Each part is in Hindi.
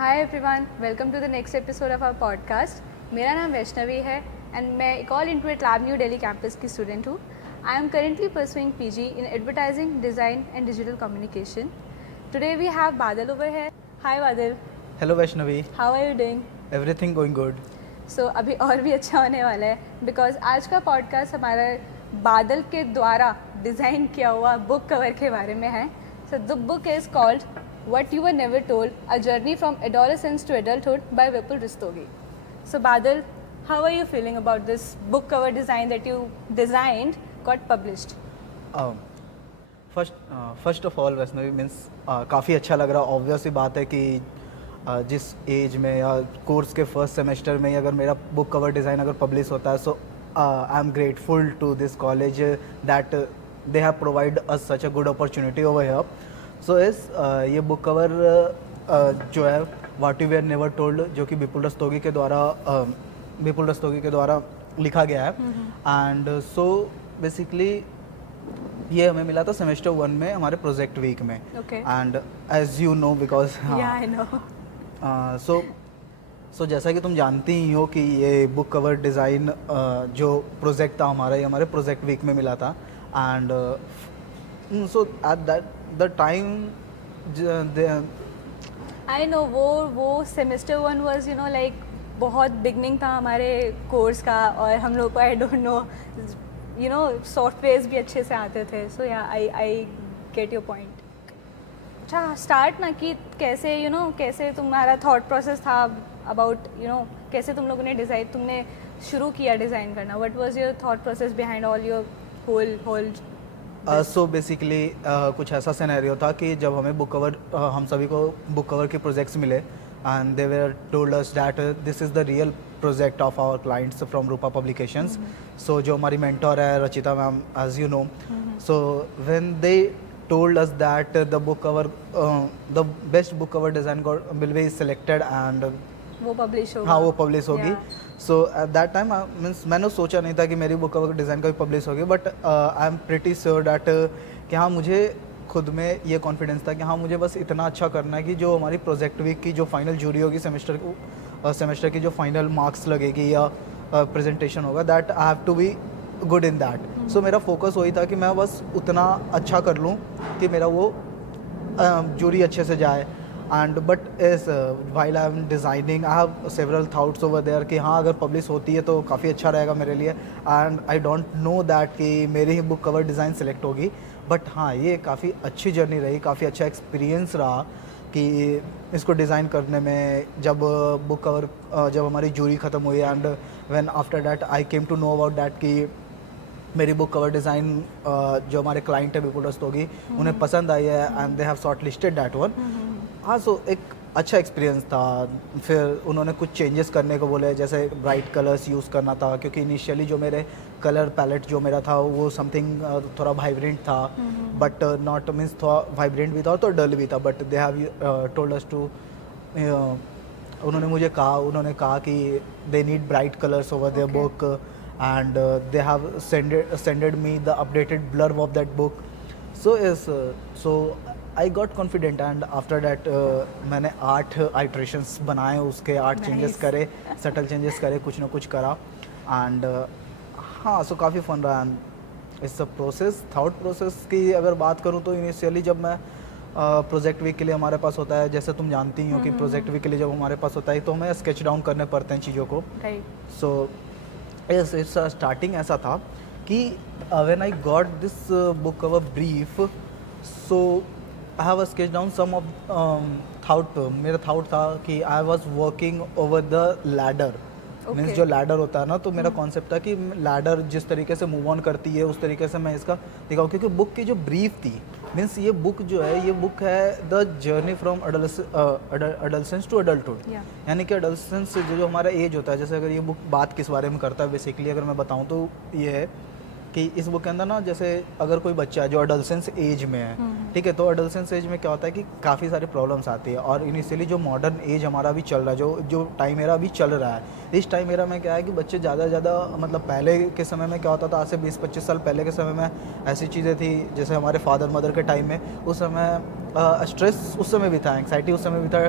Hi everyone, welcome to the next episode of our podcast. मेरा नाम वैष्णवी है एंड मैं एक all intuit lab new Delhi campus की स्टूडेंट हूँ। I am currently pursuing PG in advertising, design and digital communication. Today we have Badal over है। Hi Badal. Hello Vaishnavi, how are you doing? Everything going good. So अभी और भी अच्छा होने वाला है बिकॉज आज का पॉडकास्ट हमारा बादल के द्वारा डिज़ाइन किया हुआ बुक कवर के बारे में है। So the book is called What You Were Never Told, A Journey from Adolescence to Adulthood by Vipul Rastogi. So Badal, how are you feeling about this book cover design that you designed got published? First of all Vaishnavi means काफ़ी अच्छा लग रहा। ऑब्वियस सी बात है कि जिस एज में या कोर्स के फर्स्ट सेमेस्टर में ही अगर मेरा बुक कवर डिज़ाइन अगर पब्लिश होता है, so I am grateful to this college that they have provide us such a good opportunity over here. So ये बुक कवर जो है what you were never told, जो कि विपुल रस्तोगी के द्वारा लिखा गया है। एंड सो बेसिकली ये हमें मिला था सेमेस्टर 1 में हमारे प्रोजेक्ट वीक में। And as you know because so जैसा कि तुम जानती ही हो कि ये बुक कवर डिज़ाइन जो प्रोजेक्ट था हमारा, ये हमारे प्रोजेक्ट वीक में मिला था। And so at that the time I know वो सेमेस्टर 1 वाज लाइक बहुत बिगनिंग था हमारे कोर्स का, और हम लोग को आई डोंट नो सॉफ्टवेयर्स भी अच्छे से आते थे। सो या आई गेट योर पॉइंट। अच्छा, स्टार्ट ना कि कैसे कैसे तुम्हारा थॉट प्रोसेस था अबाउट कैसे तुम लोगों ने तुमने शुरू किया डिज़ाइन करना। What was your thought process behind all your whole so basically कुछ ऐसा सिनेरियो था कि जब हमें बुक कवर हम सभी को बुक कवर के प्रोजेक्ट्स मिले and they were told us that this is the real project of our clients from Rupa publications. So जो हमारी मेंटर है Rachita ma'am, as you know, so when they told us that the book cover the best book cover design will be selected and वो पब्लिश होगा। हाँ, वो पब्लिश होगी। सो एट दैट टाइम मीन्स मैंने सोचा नहीं था कि मेरी बुक कवर डिज़ाइन कभी पब्लिश होगी, but I am pretty sure that कि हाँ, मुझे खुद में ये कॉन्फिडेंस था कि हाँ, मुझे बस इतना अच्छा करना है कि जो हमारी प्रोजेक्ट वीक की जो फाइनल जूरी होगी, सेमेस्टर की जो फाइनल मार्क्स लगेगी या प्रेजेंटेशन होगा, that I have to be good in that. So मेरा फोकस वही था कि मैं बस उतना अच्छा कर लूँ कि मेरा वो जूरी अच्छे से जाए। एंड बट इस while I am designing I have several thoughts over there कि हाँ, अगर पब्लिश होती है तो काफ़ी अच्छा रहेगा मेरे लिए। And I don't know that कि मेरी ही बुक कवर डिज़ाइन सेलेक्ट होगी। बट हाँ, ये काफ़ी अच्छी जर्नी रही, काफ़ी अच्छा एक्सपीरियंस रहा कि इसको डिज़ाइन करने में। जब बुक कवर जब हमारी जूरी ख़त्म हुई and when after that I came to know about that कि मेरी बुक कवर डिज़ाइन जो हमारे क्लाइंट है विपुल रस्तोगी, उन्हें पसंद आई है and they have short listed that one. हाँ, सो एक अच्छा एक्सपीरियंस था। फिर उन्होंने कुछ चेंजेस करने को बोले, जैसे ब्राइट कलर्स यूज़ करना था, क्योंकि इनिशियली जो मेरे कलर पैलेट जो मेरा था वो समथिंग थोड़ा वाइब्रेंट था, बट नॉट मीन्स थोड़ा वाइब्रेंट भी था तो डल भी था। But they have told us to उन्होंने कहा कि they need bright colours over there book and they have sended me the updated blurb of that book. So I got confident and after that मैंने 8 iterations बनाए, उसके 8 चेंजेस करे, सटल चेंजेस करे, कुछ ना कुछ करा। एंड हाँ, सो काफ़ी फन रहा। एंड इस प्रोसेस थाउट प्रोसेस की अगर बात करूँ तो इनिशियली जब मैं प्रोजेक्ट वीक के लिए हमारे पास होता है, जैसे तुम जानती हो कि प्रोजेक्ट वीक के लिए जब हमारे पास होता है तो हमें स्केच डाउन करने पड़ते हैं चीज़ों को। सो इट्स स्टार्टिंग ऐसा था कि when I got this book cover brief, so I have sketch down some of thought. मेरा थाउट था कि I was working over the ladder. Means जो लैडर होता है ना, तो मेरा कॉन्सेप्ट था कि लैडर जिस तरीके से मूव ऑन करती है उस तरीके से मैं इसका दिखाऊँ, क्योंकि बुक की जो ब्रीफ थी, मीन्स ये बुक जो है, ये बुक है the journey from adolescence to adulthood. यानी कि अडल्सेंस से जो हमारा एज होता है, जैसे अगर ये बुक बात किस बारे में करता है बेसिकली अगर मैं बताऊँ तो ये है कि इस बुक के अंदर ना, जैसे अगर कोई बच्चा है जो अडल्सेंस एज में है, ठीक है, तो अडल्सेंस एज में क्या होता है कि काफ़ी सारी प्रॉब्लम्स आती है। और इनिशियली जो मॉडर्न एज हमारा अभी चल रहा है, जो टाइम मेरा अभी चल रहा है, इस टाइम मेरा में क्या है कि बच्चे ज़्यादा से ज़्यादा, मतलब पहले के समय में क्या होता था, आज से 20-25 साल पहले के समय में ऐसी चीज़ें थी, जैसे हमारे फादर मदर के टाइम में, उस समय स्ट्रेस उस समय भी था, एंग्जाइटी उस समय भी था,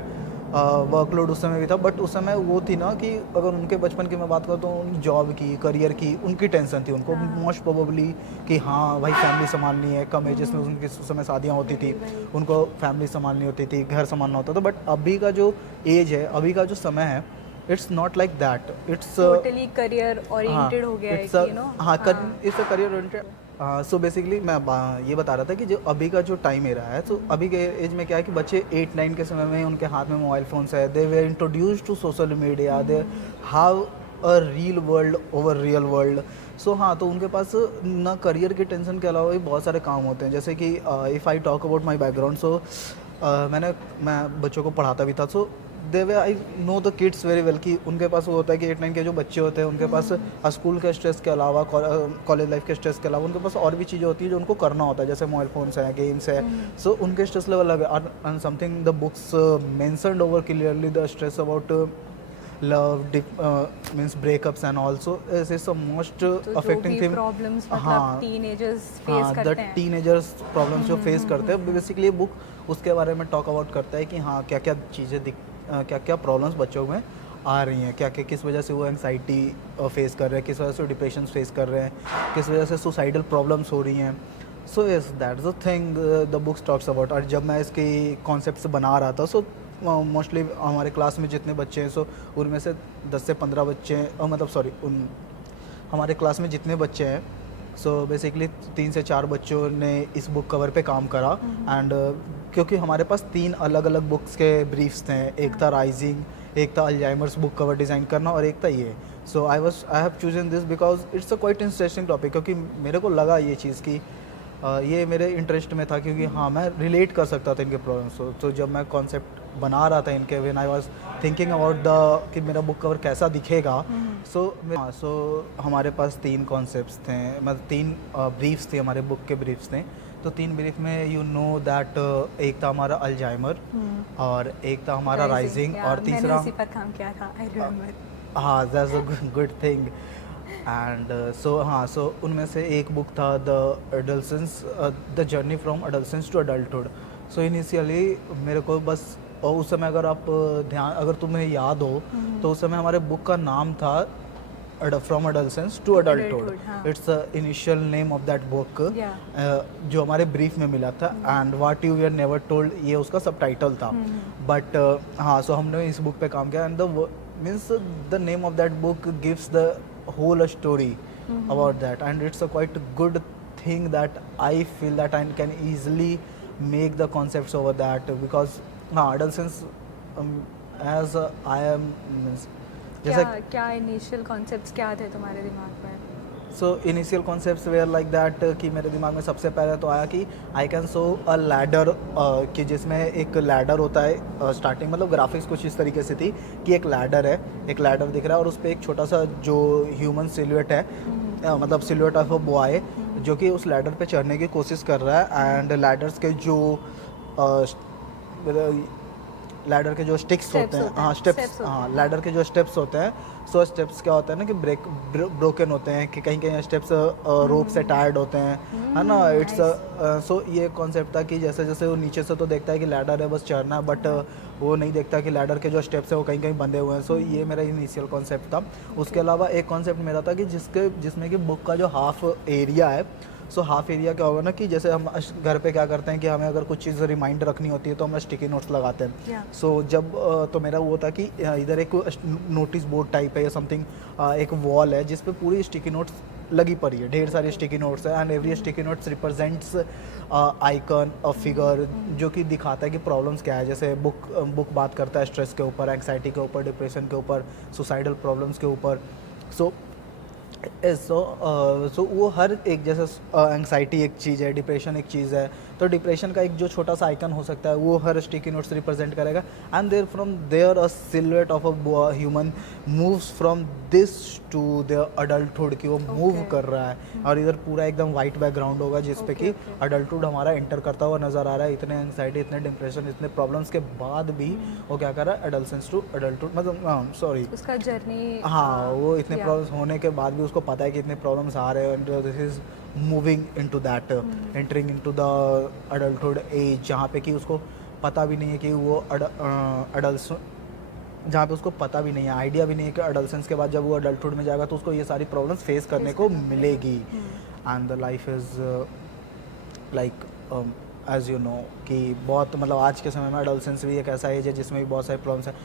वर्कलोड उस समय भी था, बट उस समय वो थी ना कि अगर उनके बचपन की मैं बात करूँ तो उनकी जॉब की, करियर की उनकी टेंशन थी उनको, मोस्ट प्रोबेबली कि हाँ भाई फैमिली संभालनी है, कम एजेस में उनकी उस समय शादियाँ होती थी, उनको फैमिली संभालनी होती थी, घर संभालना होता था। बट अभी का जो एज है, अभी का जो समय है, it's not like that, it's totally career oriented हो गया है इट्स कि हाँ it's a career oriented. So basically मैं ये बता रहा था कि जो अभी का जो टाइम एरा है, तो अभी के एज में क्या है कि बच्चे 8-9 के समय में उनके हाथ में मोबाइल फ़ोन्स है, they way introduce to social media, they have a real world over real world. So हाँ, तो उनके पास ना करियर की टेंशन के अलावा भी बहुत सारे काम होते हैं, जैसे कि if I talk about my background, so मैं बच्चों को पढ़ाता भी था। So the way I know the kids very well कि उनके पास वो होता है कि 8-9 के जो बच्चे होते हैं उनके पास स्कूल के स्ट्रेस के अलावा, कॉलेज लाइफ के स्ट्रेस के अलावा उनके पास और भी चीज़ें होती है जो उनको करना होता है, जैसे मोबाइल फोन्स हैं, गेम्स है। सो उनके स्ट्रेस लेवल अलग है। And something the books mentioned over clearly the stress about love means breakups and also is the most affecting thing. Problems मतलब हाँ, टीनेजर्स फेस हाँ, द करते हैं। टीनेजर्स प्रॉब्लम्स जो फेस करते हैं, बेसिकली ये बुक उसके बारे में टॉक अबाउट करता है कि हाँ क्या क्या चीज़ें क्या क्या प्रॉब्लम्स बच्चों में आ रही हैं, क्या क्या किस वजह से वो एंग्जाइटी फेस कर रहे हैं, किस वजह से डिप्रेशन फेस कर रहे हैं, किस वजह से सुसाइडल प्रॉब्लम्स हो रही हैं। So yes that's the thing the books talks about. और जब मैं इसकी कॉन्सेप्ट बना रहा था, सो मोस्टली हमारे क्लास में जितने बच्चे हैं, सो उनमें से 10 से 15 बच्चे मतलब सॉरी उन हमारे क्लास में जितने बच्चे हैं, सो बेसिकली 3 से 4 बच्चों ने इस बुक कवर पे काम करा। एंड क्योंकि हमारे पास 3 अलग अलग बुक्स के ब्रीफ्स थे, एक था राइजिंग, एक था अल्जाइमर्स बुक कवर डिज़ाइन करना, और एक था ये। So I have chosen this because it's a quite interesting topic, क्योंकि मेरे को लगा ये चीज़ कि ये मेरे इंटरेस्ट में था, क्योंकि हाँ मैं रिलेट कर सकता था इनके प्रॉब्लम्स को। तो जब मैं कॉन्सेप्ट बना रहा था इनके, when I was thinking about the कि मेरा बुक कवर कैसा दिखेगा, सो हमारे पास 3 कॉन्सेप्ट्स थे, मतलब 3 ब्रीफ्स थे, हमारे बुक के ब्रीफ्स थे। तो 3 ब्रीफ में यू नो दैट एक था हमारा अल्जाइमर, और एक था हमारा राइजिंग, और तीसरा मैंने उसी पर काम किया था, आई रिमेंबर। हाँ that's a good thing. And so उनमें से एक बुक था the journey from adolescence to adulthood. So initially मेरे को बस, और उस समय अगर तुम्हें याद हो, तो उस समय हमारे बुक का नाम था from adolescence to adulthood. It's the initial name of that book, जो हमारे ब्रीफ में मिला था। And what you were never told, ये उसका सबटाइटल था। बट हाँ, सो हमने इस बुक पे काम किया, and the name of that book gives the whole story about that, and it's a quite good thing that I feel that I can easily make the concepts over that, because adolescence as I am जैसे क्या इनिशियल कॉन्सेप्ट्स क्या थे तुम्हारे दिमाग में? So initial concepts were like that कि मेरे दिमाग में सबसे पहले तो आया कि I can show a ladder, कि जिसमें एक लैडर होता है। स्टार्टिंग मतलब ग्राफिक्स कुछ इस तरीके से थी कि एक लैडर है, एक लैडर दिख रहा है, और उस पर एक छोटा सा जो ह्यूमन सिलुएट है, मतलब सिलुएट ऑफ अ बॉय जो कि उस लैडर पे चढ़ने की कोशिश कर रहा है। एंड लैडर्स के जो लैडर के जो स्टिक्स होते हैं, हाँ स्टेप्स, हाँ लैडर के जो स्टेप्स होते हैं, सो स्टेप्स क्या होता है ना कि ब्रोकन होते हैं, कि कहीं कहीं स्टेप्स रोप से टायर्ड होते हैं, है ना। इट्स सो ये कॉन्सेप्ट था कि जैसे जैसे वो नीचे से तो देखता है कि लैडर है, बस चढ़ना है, बट वो नहीं देखता कि लैडर के जो स्टेप्स है वो कहीं कहीं बंधे हुए हैं। सो ये मेरा इनिशियल कॉन्सेप्ट था। उसके अलावा एक कॉन्सेप्ट मेरा था कि जिसमें कि बुक का जो हाफ एरिया है, सो हाफ एरिया क्या होगा ना कि जैसे हम घर पे क्या करते हैं कि हमें अगर कुछ चीज़ रिमाइंडर रखनी होती है तो हम स्टिकी नोट्स लगाते हैं। सो जब तो मेरा वो था कि इधर एक नोटिस बोर्ड टाइप है या समथिंग, एक वॉल है जिस पे पूरी स्टिकी नोट्स लगी पड़ी है, ढेर सारी स्टिकी नोट्स है, and every sticky notes represents icon a figure जो कि दिखाता है कि प्रॉब्लम्स क्या है। जैसे बुक बात करता है स्ट्रेस के ऊपर, एंग्जाइटी के ऊपर, डिप्रेशन के ऊपर, सुसाइडल प्रॉब्लम्स के ऊपर। सो वो हर एक, जैसे एंग्जाइटी एक चीज़ है, डिप्रेशन एक चीज़ है, तो डिप्रेशन का एक जो छोटा सा आइकन हो सकता है वो हर स्टिकी नोट्स रिप्रेजेंट करेगा। And there from there a silhouette of a human moves from this to their adulthood, कि वो मूव कर रहा है, और इधर पूरा एकदम वाइट बैकग्राउंड होगा जिस पे कि अडल्टहुड हमारा एंटर करता हुआ नज़र आ रहा है। इतने एंग्जाइटी, इतने डिप्रेशन, इतने प्रॉब्लम्स के बाद भी वो क्या कर रहा है, एडोलेसेंस टू अडल्टहुड, मतलब सॉरी उसका जर्नी, हाँ वो इतने प्रॉब्लम्स होने के बाद भी उसको पता है कि इतने प्रॉब्लम्स आ रहे हैं, this is moving into that, entering into the adulthood age, जहाँ पे कि उसको पता भी नहीं है कि वो अडल्ट, जहाँ पे उसको पता भी नहीं है, आइडिया भी नहीं है कि अडल्सेंस के बाद जब वो अडल्टहुड में जाएगा तो उसको ये सारी प्रॉब्लम्स फेस करने को मिलेगी. And the life is like as you know कि बहुत मतलब आज के समय में अडल्सेंस भी एक ऐसा एज है जिसमें भी बहुत सारी प्रॉब्लम्स हैं.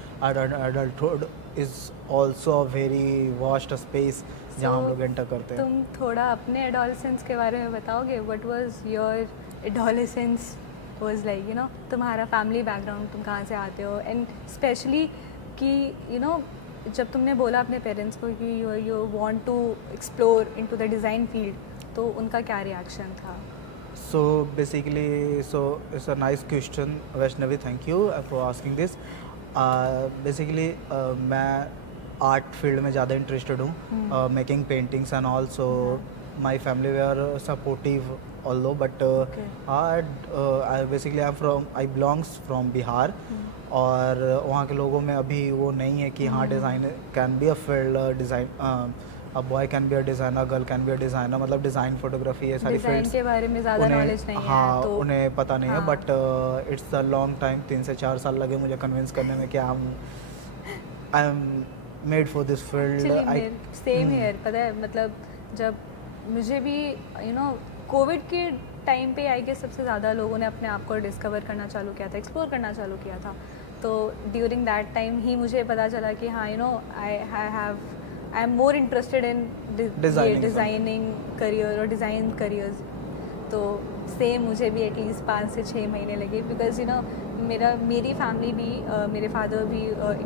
Adulthood is also a very vast space जहाँ हम लोग एंटर करते हैं. तुम थोड़ा अपने एडोलेसेंस के बारे में बताओगे. What was your adolescence was like, you know, तुम्हारा फैमिली बैकग्राउंड, तुम कहाँ से आते हो, एंड स्पेशली कि यू नो जब तुमने बोला अपने पेरेंट्स को कि you want to explore into the design field, तो उनका क्या रिएक्शन था? So basically, so it's a nice question, Vaishnavi. Thank you for asking this. Basically, मैं आर्ट फील्ड में ज़्यादा इंटरेस्टेड हूँ, making paintings and also my family they are supportive although, but basically I belongs from Bihar. और वहाँ के लोगों में अभी वो नहीं है कि हाँ design can be a field, design a boy can be a designer, girl can be a designer, मतलब डिज़ाइन फोटोग्राफी ये सारी डिज़ाइन फील्ड्स के बारे में ज़्यादा नॉलेज नहीं है. हाँ तो उन्हें पता नहीं है. हाँ. But it's a long time, 3 से 4 साल लगे मुझे कन्विंस करने में कि I am made for this field. Same here. पता है मतलब जब मुझे भी यू नो कोविड के टाइम पे आई गेस सबसे ज़्यादा लोगों ने अपने आप को डिस्कवर करना चालू किया था, एक्सप्लोर करना चालू किया था. तो ड्यूरिंग दैट टाइम ही मुझे पता चला कि हाँ you know I am more interested in designing career और डिज़ाइन करियर्स. तो सेम मुझे भी एटलीस्ट 5 से 6 महीने लगे, बिकॉज यू नो मेरी फैमिली भी मेरे फादर भी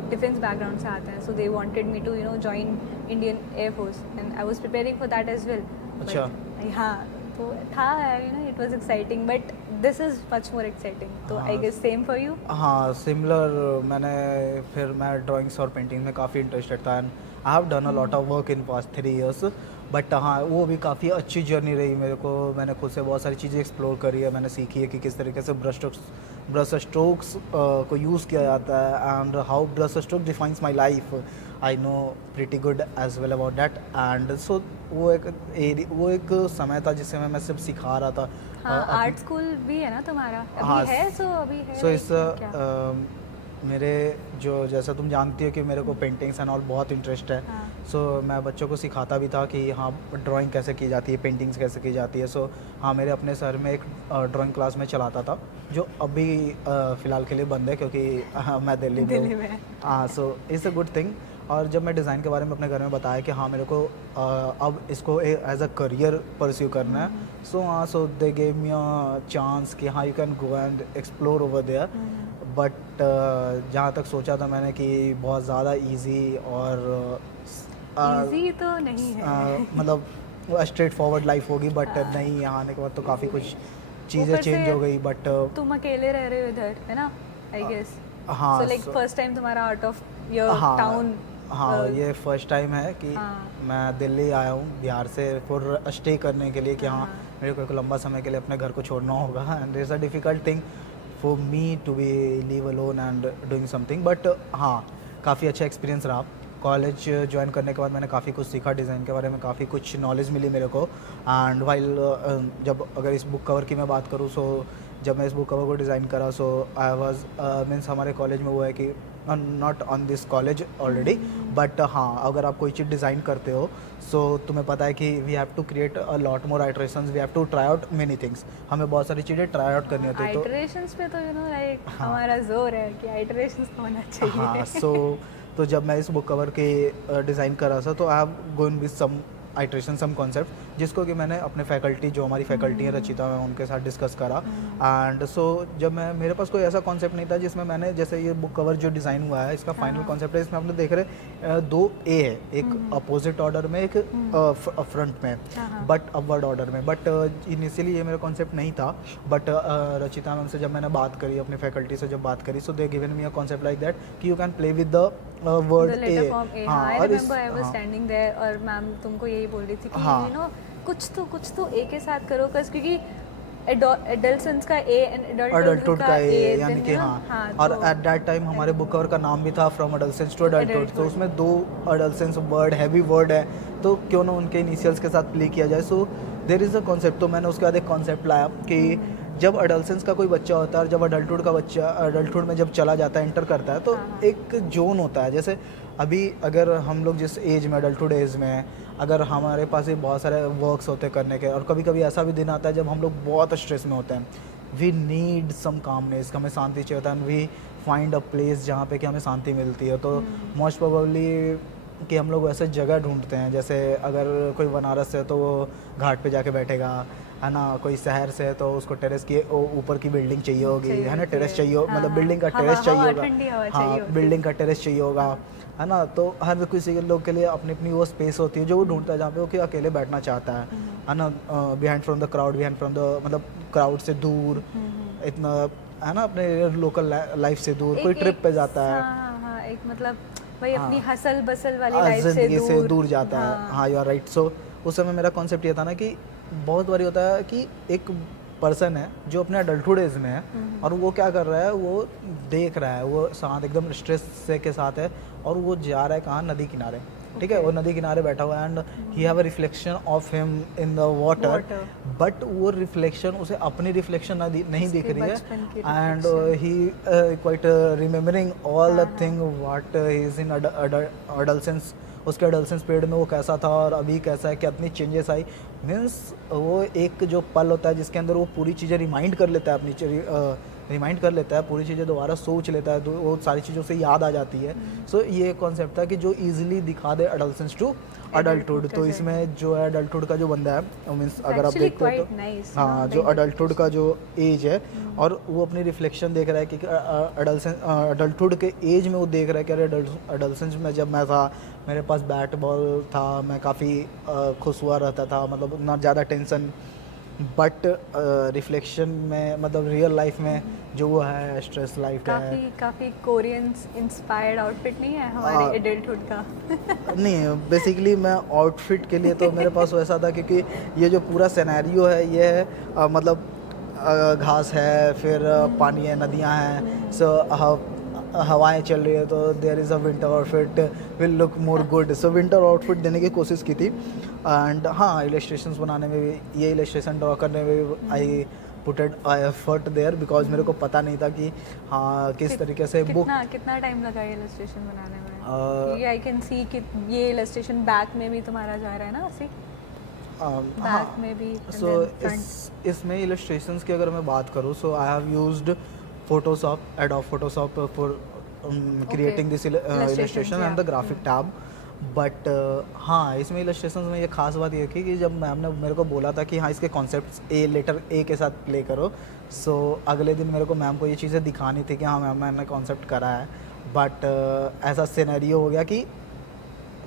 डिफेंस बैकग्राउंड से आते हैं. So they wanted me to you know join Indian air force and I was preparing for that as well. अच्छा. हाँ तो था you know it was exciting, but this is much more exciting. तो I guess same for you. हाँ सिमिलर. मैं ड्राइंग्स और पेंटिंग में काफ़ी इंटरेस्टेड था and I have done a lot of work in past 3 years. But हाँ वो भी काफ़ी अच्छी जर्नी रही मेरे को. मैंने खुद से बहुत सारी चीज़ें एक्सप्लोर करी है. मैंने सीखी है कि किस तरीके से ब्रश स्ट्रोक्स को यूज़ किया जाता है and how brush stroke defines my life. I know pretty good as well about that. And so वो एक समय था जिससे मैं सिर्फ सिखा रहा था. हाँ आर्ट स्कूल भी है ना तुम्हारा अभी? हाँ, है. सो अभी है. सो इस मेरे जो जैसा तुम जानती हो कि मेरे को पेंटिंग्स एंड ऑल बहुत इंटरेस्ट है. हाँ. सो मैं बच्चों को सिखाता भी था कि हाँ ड्राइंग कैसे की जाती है, पेंटिंग्स कैसे की जाती है. सो हाँ मेरे अपने शहर में एक ड्राइंग क्लास में चलाता था जो अभी फ़िलहाल के लिए बंद है क्योंकि मैं दिल्ली में हूँ. हाँ so it's a good thing. और जब मैं डिज़ाइन के बारे में अपने घर में बताया कि हाँ मेरे को अब इसको एज अ करियर परस्यू करना है. सो हाँ सो they gave me a chance कि हाँ you can go and explore over there. But जहाँ तक सोचा था मैंने कि बहुत ज़्यादा इजी और इजी तो नहीं है. मतलब स्ट्रेट फॉरवर्ड लाइफ होगी. बट नहीं, यहाँ आने के बाद तो काफ़ी कुछ चीज़ें चेंज हो गई. बट तुम अकेले रह रहे हो इधर है ना आई गेस. हाँ सो लाइक फर्स्ट टाइम तुम्हारा आउट ऑफ योर टाउन. हाँ ये फर्स्ट टाइम है कि मैं दिल्ली आया हूँ बिहार से फॉर स्टे करने के लिए कि हाँ मेरे को एक लंबा समय के लिए अपने घर को छोड़ना होगा. And it's a difficult thing for me to be leave alone and doing something. But हाँ काफ़ी अच्छा एक्सपीरियंस रहा. कॉलेज ज्वाइन करने के बाद मैंने काफ़ी कुछ सीखा डिज़ाइन के बारे में, काफ़ी कुछ नॉलेज मिली मेरे को. एंड वाइल जब अगर इस बुक कवर की मैं बात करूँ सो जब मैं इस बुक कवर को डिज़ाइन करा सो आई वाज मीन्स हमारे कॉलेज में वो है कि not on this college already. But हाँ अगर आप कोई चीज़ डिज़ाइन करते हो सो तुम्हें पता है कि we have to create a lot more iterations, we have to try out many things. हमें बहुत सारी चीज़ें ट्राई आउट करनी होती है. आइटरेशंस पे तो यू नो लाइक हमारा जोर है कि आइटरेशंस होना चाहिए. हाँ तो जब मैं इस बुक कवर के डिज़ाइन कर रहा था तो I have going with some iteration some concept जिसको कि मैंने अपने फैकल्टी जो हमारी फैकल्टी है रचिता में उनके साथ डिस्कस करा. एंड सो जब मेरे पास कोई ऐसा कॉन्सेप्ट नहीं था जिसमें मैंने जैसे ये बुक कवर जो डिज़ाइन हुआ है इसका फाइनल कॉन्सेप्ट है. इसमें आप लोग देख रहे 2 ए है, एक अपोजिट ऑर्डर में एक फ्रंट में बट अपवर्ड ऑर्डर में. बट इनिशियली ये मेरा कॉन्सेप्ट नहीं था. बट रचिता मैम से जब मैंने बात करी, अपने फैकल्टी से जब बात करी so they given me a concept like that कि you can play with the word A. I remember I was standing there और मैम तुमको यही बोल रही थी कि यू नो कुछ तो ए के साथ करो क्योंकि एडल्सेंस का ए एंड अडल्टहुड का ए यानी कि हाँ. और एट दैट टाइम हमारे बुक कवर का नाम भी था फ्रॉम अडल्सेंस टू अडल्टहुड. तो उसमें 2 अडल्सेंस वर्ड हैवी वर्ड है तो क्यों ना उनके इनिशियल्स के साथ प्ले किया जाए. So there is a concept. तो मैंने उसके बाद एक कॉन्सेप्ट लाया कि जब अडल्सेंस का कोई बच्चा होता है और जब अडल्टहुड का बच्चा अडल्टहुड में जब चला जाता है, एंटर करता है, तो एक जोन होता है। जैसे अभी अगर हम लोग जिस एज में, अडल्टहुड एज में हैं, अगर हमारे पास भी बहुत सारे वर्क्स होते हैं करने के, और कभी कभी ऐसा भी दिन आता है जब हम लोग बहुत स्ट्रेस में होते हैं, वी नीड सम कामनेस, हमें शांति चाहिए होता है, and we find a place जहाँ पे कि हमें शांति मिलती है। तो मोस्ट प्रोबेबली कि हम लोग वैसे जगह ढूंढते हैं। जैसे अगर कोई बनारस से है तो वो घाट पे जाके बैठेगा, है ना, कोई शहर से है तो उसको टेरेस की ऊपर की बिल्डिंग चाहिए होगी, है ना, टेरेस चाहिए, मतलब बिल्डिंग का टेरेस चाहिए होगा, हाँ, बिल्डिंग का टेरेस चाहिए होगा, है ना। तो हर किसी के लोग के लिए अपनी अपनी वो स्पेस होती है जो वो ढूंढता है जहाँ पे वो कि अकेले बैठना चाहता है ना, behind from the crowd, behind from the, मतलब क्राउड से दूर, इतना, है ना, अपने लोकल लाइफ से दूर, कोई ट्रिप पे जाता है, हाँ, एक मतलब वही अपनी हसल बसल वाली हाँ, लाइफ से दूर जाता है। हाँ, यू आर राइट। सो उस समय मेरा कॉन्सेप्ट ये था ना कि बहुत बारी होता है कि एक पर्सन है जो अपने अडल्टहुड एज में है और वो क्या कर रहा है, वो देख रहा है, वो शांत एकदम स्ट्रेस से के साथ है और वो जा रहा है कहाँ, नदी किनारे, ठीक है, वो नदी किनारे बैठा हुआ है, and he have a reflection of him in the water, but वो रिफ्लेक्शन उसे अपनी रिफ्लेक्शन नहीं दिख रही है, and he quite remembering all the thing what he is in adolescence, उसके अडल्सेंस पीरियड में वो कैसा था और अभी कैसा है, कितनी चेंजेस आई। मीन्स वो एक जो पल होता है जिसके अंदर वो पूरी चीज़ें रिमाइंड कर लेता है, रिमाइंड कर लेता है, पूरी चीज़ें दोबारा सोच लेता है, तो वो सारी चीज़ों से याद आ जाती है। सो ये कॉन्सेप्ट था कि जो ईजिली दिखा दे अडल्सेंस टू अडल्टहुड। तो इसमें जो है अडल्टहुड का जो बंदा है, मीन्स अगर आप देखते हो तो हाँ, जो अडल्टहुड का जो एज है और वो अपनी रिफ्लेक्शन देख रहा है कि अडल्टहुड के एज में वो देख रहा है कि अरे अडल्सेंस में जब मैं था, मेरे पास बैट बॉल था, मैं काफ़ी खुश हुआ रहता था, मतलब ना ज़्यादा टेंशन, बट रिफ्लेक्शन में, मतलब रियल लाइफ में जो वो है स्ट्रेस लाइफ का है। काफ़ी कोरियन इंस्पायर्ड आउटफिट नहीं है हमारे एडल्टहुड का? नहीं, बेसिकली मैं आउटफिट के लिए तो मेरे पास वैसा था क्योंकि ये जो पूरा सिनेरियो है ये है, मतलब घास है, फिर पानी है, नदियाँ हैं, सो हवाएं चल रही है, तो there is a winter outfit will look more good. So winter outfit देने की कोशिश की थी, एंड हाँ, इलस्ट्रेशंस बनाने में भी, ये इलस्ट्रेशन ड्रॉ करने में भी आई पुटेड एफर्ट देयर, बिकॉज मेरे को पता नहीं था कि हाँ किस तरीके से बुक कितना टाइम लगा ये इलस्ट्रेशन बनाने में? आई कैन सी कि ये इलस्ट्रेशन बैक में भी तुम्हारा जा रहा है ना, उसी बैक में भी। सो इसमें इलस्ट्रेशंस की अगर मैं बात करूँ, so I have used Photoshop, Adobe Photoshop for creating this illustration and the graphic tab. But हाँ, इसमें इलस्ट्रेशन में ये खास बात ये थी कि जब मैम ने मेरे को बोला था कि हाँ इसके कॉन्सेप्ट्स लेटर ए के साथ प्ले करो, सो अगले दिन मेरे को मैम को ये चीज़ें दिखानी थी कि हाँ मैम मैंने कॉन्सेप्ट करा है। बट ऐसा सिनेरियो हो गया कि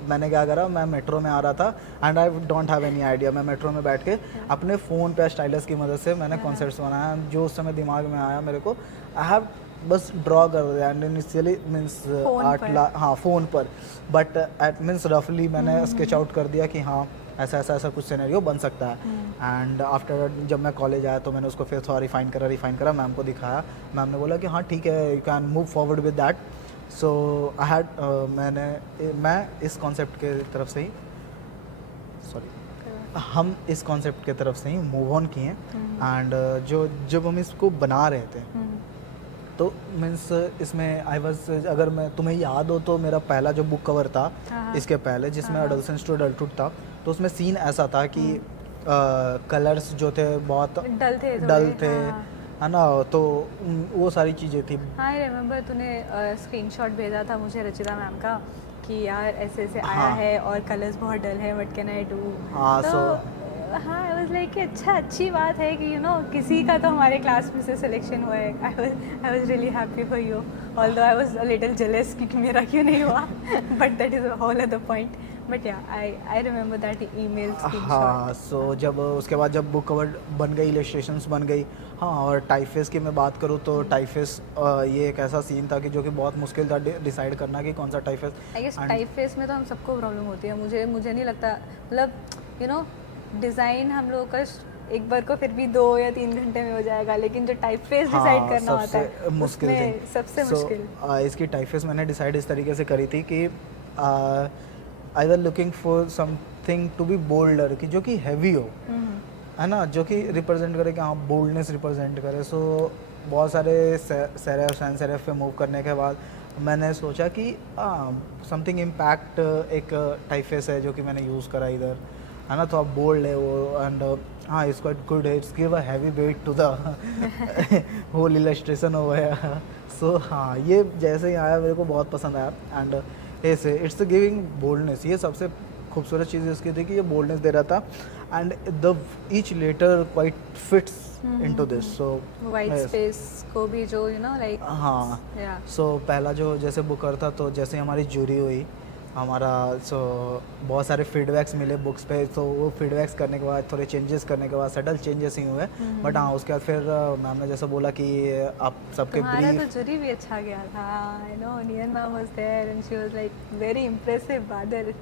मैंने क्या करा, मैं मेट्रो में आ रहा था and I don't have any idea, मैं मेट्रो में बैठ के अपने फ़ोन पे स्टाइलस की मदद से मैंने कॉन्सेप्ट्स बनाया जो उस समय दिमाग में आया मेरे को, आई हैव बस ड्रॉ कर दिया एंड इनिशियली मीन्स 8 लाख, हाँ फ़ोन पर, बट एट मीन्स रफली मैंने स्केच आउट कर दिया कि हाँ ऐसा कुछ सिनेरियो बन सकता है। एंड आफ्टर जब मैं कॉलेज आया तो मैंने उसको फिर थोड़ा रिफ़ाइन करा, मैम को दिखाया, मैम ने बोला कि हाँ ठीक है, you can move forward with that. So I had मैं इस कॉन्सेप्ट के तरफ से ही हम इस कॉन्सेप्ट के तरफ से ही मूव ऑन किए एंड जब हम इसको बना रहे थे तो मीन्स इसमें आई वाज, अगर मैं तुम्हें याद हो तो मेरा पहला जो बुक कवर था इसके पहले जिसमें अडल्सेंस टू अडल्टहुड था, तो उसमें सीन ऐसा था कि कलर्स जो थे बहुत डल थे, है ना, तो वो सारी चीज़ें थी। हाँ, आई रिमेम्बर तूने स्क्रीनशॉट भेजा था मुझे रचिता मैम का कि यार ऐसे आया है और कलर्स बहुत डल है, व्हाट कैन आई डू। हाँ, तो हाँ, आई वाज लाइक अच्छी बात है कि किसी का तो हमारे क्लास में से सिलेक्शन हुआ है। I was really happy for you, although I was a little jealous कि मेरा क्यों नहीं हुआ, but that is a whole other point. But yeah I remember that email screenshot. हाँ, सो जब उसके बाद जब बुक कवर बन गई, इलस्ट्रेशंस बन गई, हाँ, और टाइपफेस की मैं बात करूँ तो टाइपफेस ये एक ऐसा सीन था कि जो कि बहुत मुश्किल था डिसाइड करना कि कौन सा टाइपफेस। आई गेस टाइपफेस में तो हम सबको प्रॉब्लम होती है, मुझे नहीं लगता, मतलब डिज़ाइन हम लोगों का एक बार को फिर भी 2 या 3 घंटे में हो जाएगा, लेकिन जो टाइपफेस डिसाइड करना होता है मुश्किल सबसे मुश्किल। इसकी टाइपफेस मैंने डिसाइड इस तरीके से करी थी कि I was looking for something to be bolder, कि जो कि हैवी हो, है ना, जो कि रिप्रेजेंट करे कि हाँ बोल्डनेस रिप्रेजेंट करे। सो बहुत सारे सेरेफ सैन सेरेफ पे मूव करने के बाद मैंने सोचा कि समथिंग इम्पैक्ट एक टाइपफेस है जो कि मैंने यूज़ करा इधर, है ना, तो अब बोल्ड है वो, एंड हाँ it's quite good, it's give a heavy weight to the whole illustration over है। सो हाँ ये जैसे ही आया मेरे को बहुत पसंद आया, एंड ऐसे इट्स गिविंग बोल्डनेस, ये सबसे खूबसूरत चीज़ इसकी थी कि ये बोल्डनेस दे रहा था, and the each letter quite fits into this. So white space को भी जो लाइक हाँ, सो पहला जो जैसे बुकर था, तो जैसे हमारी जूरी हुई हमारा, सो बहुत सारे फीडबैक्स मिले बुक्स पे, तो वो फीडबैक्स करने के बाद थोड़े चेंजेस करने के बाद सटल चेंजेस ही हुए, बट हाँ उसके बाद फिर मैम ने जैसा बोला कि आप सबके तुम्हारा ब्रीफ, तो जूरी भी अच्छा गया था, आई नो नियन ma'am was there and she was like very impressive बादल।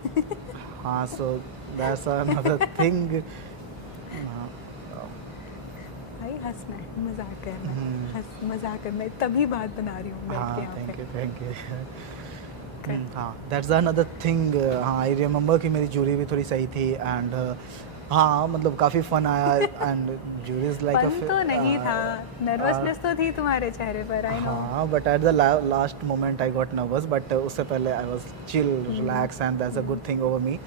हाँ सो दैट्स अनदर थिंग। भाई हंसना है, मजाक करना है, मजाक करना है, तभी बात बना रही हूँ बैठ के यहाँ पे। Thank you. हाँ दैट्स अनदर थिंग। हाँ आई रिमेंबर कि मेरी जूरी भी थोड़ी सही थी, एंड हाँ मतलब काफ़ी फन आया, एंड जूरी इज लाइक फन तो नहीं था, नर्वसनेस तो थी तुम्हारे चेहरे पर, आई नो। हाँ but at the last moment I got nervous, but उससे पहले I was chill relax, and that's a good thing over me.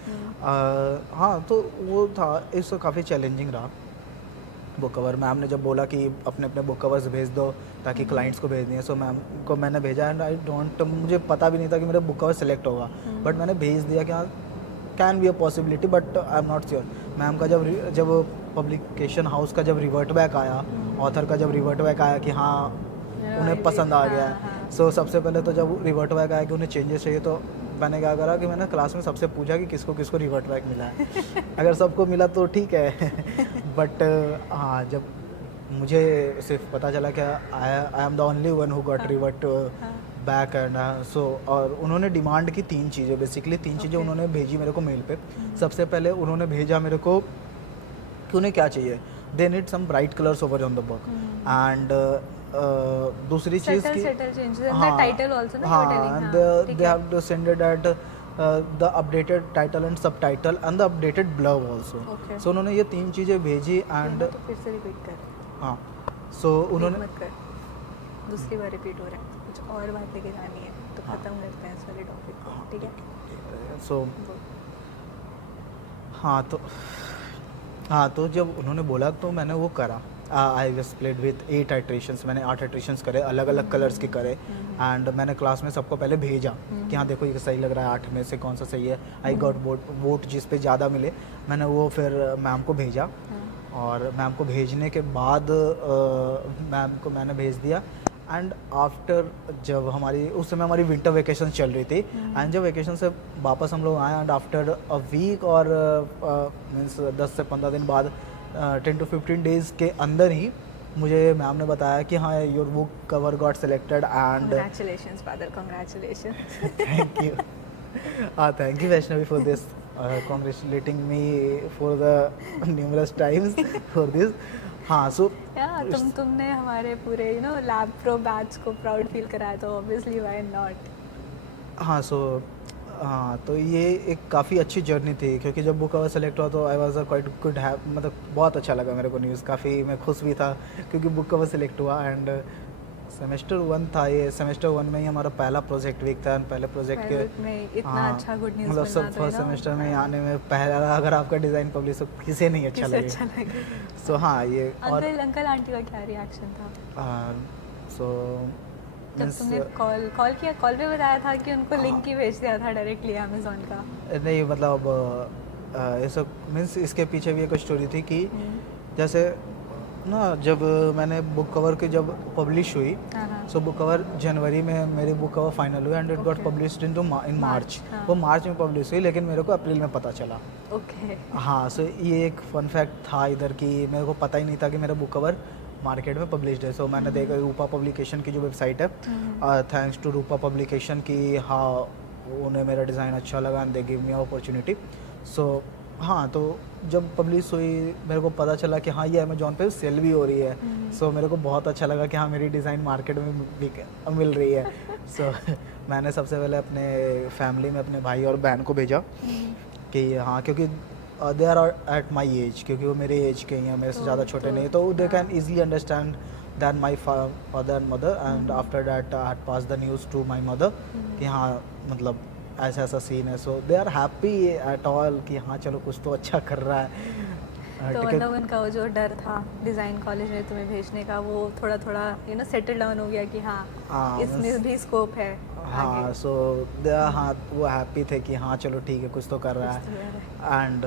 हाँ तो वो था, इससे काफ़ी चैलेंजिंग रहा बुक कवर। मैम ने जब बोला कि अपने अपने बुक कवर्स भेज दो ताकि क्लाइंट्स को भेजनी है, सो मैम को मैंने भेजा, एंड आई डोंट, मुझे पता भी नहीं था कि मेरा बुक कवर सेलेक्ट होगा, बट मैंने भेज दिया कि हाँ can be a possibility, but I am not sure. Ma'am का जब पब्लिकेशन हाउस का जब रिवर्ट बैक आया, ऑथर का जब रिवर्ट बैक आया कि हाँ उन्हें पसंद आ गया, सो सबसे पहले तो जब रिवर्ट बैक आया कि उन्हें चेंजेस चाहिए, तो मैंने क्या करा कि मैंने क्लास में सबसे पूछा कि किसको किसको रिवर्ट बैक मिला है। अगर सबको मिला तो ठीक है, बट हाँ जब मुझे सिर्फ पता चला कि I am the only one who got revert back, and so और उन्होंने डिमांड की 3 चीज़ें, बेसिकली 3 चीज़ें उन्होंने भेजी मेरे को मेल पे। सबसे पहले उन्होंने भेजा मेरे को कि उन्हें क्या चाहिए, they need some bright colours over on the book, and दूसरी चीज़ की they have to send it at the updated title and sub title and the updated blurb also. So उन्होंने ये 3 चीज़ें भेजी, एंड तो फिर से रिपीट कर, हाँ सो उन्होंने मत कर, दूसरी बार रिपीट हो रहा है, कुछ और बात लेके जानी है तो ख़त्म करते हैं इस वाले टॉपिक को, ठीक है। सो हाँ तो जब उन्होंने बोला तो मैंने वो करा, I was played with 8 iterations, मैंने 8 आइट्रेशंस करे, अलग अलग कलर्स के करे, एंड मैंने क्लास में सबको पहले भेजा कि हाँ देखो ये सही लग रहा है, 8 में से कौन सा सही है। आई गॉट वोट जिस पे ज़्यादा मिले, मैंने वो फिर मैम को भेजा, और मैम को भेजने के बाद मैम को मैंने भेज दिया, एंड आफ्टर जब उस समय हमारी विंटर वेकेशन चल रही थी, एंड जब वेकेशन से वापस हम लोग आए, एंड आफ्टर अ वीक और मीन्स 10 से 15 दिन बाद 10 to 15 डेज़ के अंदर ही मुझे मैम ने बताया कि हाँ your book cover got selected, and congratulations father, congratulations. Thank you Vaishnavi for this, congratulating me for the numerous times for this। हाँ सो तुमने हमारे पूरे लैब प्रो बैच को प्राउड फील कराया, तो ऑब्वियसली व्हाई नॉट। हाँ सो हाँ तो ये एक काफ़ी अच्छी जर्नी थी, क्योंकि जब बुक कवर सेलेक्ट हुआ तो I was quite good have, मतलब बहुत अच्छा लगा मेरे को न्यूज़, काफ़ी मैं खुश भी था क्योंकि बुक कवर सेलेक्ट हुआ। एंड सेमेस्टर 1 था ये, सेमेस्टर 1 में ही हमारा पहला प्रोजेक्ट वीक था, पहले प्रोजेक्ट के में इतना अच्छा गुड न्यूज़ मतलब सब फर्स्ट सेमेस्टर में आने में पहला अगर आपका डिज़ाइन पब्लिश हो किसे नहीं अच्छा लगे। सो हाँ ये और अंकल आंटी का क्या रिएक्शन था? सो जब तुमने कॉल किया, कॉल पे बताया था कि उनको लिंक ही भेज दिया था डायरेक्टली अमेज़न का? नहीं मतलब ऐसा मीन्स इसके पीछे भी एक स्टोरी थी कि जैसे ना जब मैंने बुक कवर की जब पब्लिश हुई, सो बुक कवर जनवरी में मेरी बुक कवर फाइनल हुई, and it got published in March. वो मार्च में पब्लिश हुई, लेकिन मेरे को अप्रैल में पता चला। ओके हाँ सो ये एक फन फैक्ट था इधर कि मेरे को पता ही नहीं था कि मेरा बुक कवर मार्केट में पब्लिश्ड है। सो मैंने देखा रूपा पब्लिकेशन की जो वेबसाइट है, थैंक्स टू रूपा पब्लिकेशन की, हाँ उन्हें मेरा डिज़ाइन अच्छा लगा and they give me opportunity. So हाँ तो जब पब्लिश हुई मेरे को पता चला कि हाँ ये अमेजोन पे सेल भी हो रही है। सो मेरे को बहुत अच्छा लगा कि हाँ मेरी डिज़ाइन मार्केट में मिल रही है। सो मैंने सबसे पहले अपने फैमिली में अपने भाई और बहन को भेजा कि हाँ, क्योंकि they are at my age, क्योंकि वो मेरे एज के ही हैं, मेरे से ज़्यादा छोटे नहीं, तो they can easily understand than my father and mother. And after that I had pass the news to my mother कि हाँ मतलब ऐसा ऐसा सीन है। So they are happy at all कि हाँ चलो कुछ तो अच्छा कर रहा है। तो मतलब उनका वो जो डर था डिज़ाइन कॉलेज में तुम्हें भेजने का, वो थोड़ा थोड़ा सेटल डाउन हो गया कि हाँ इसमें भी स्कोप है हाँ। सो हाँ वो हैप्पी थे कि हाँ चलो ठीक है कुछ तो कर रहा है। एंड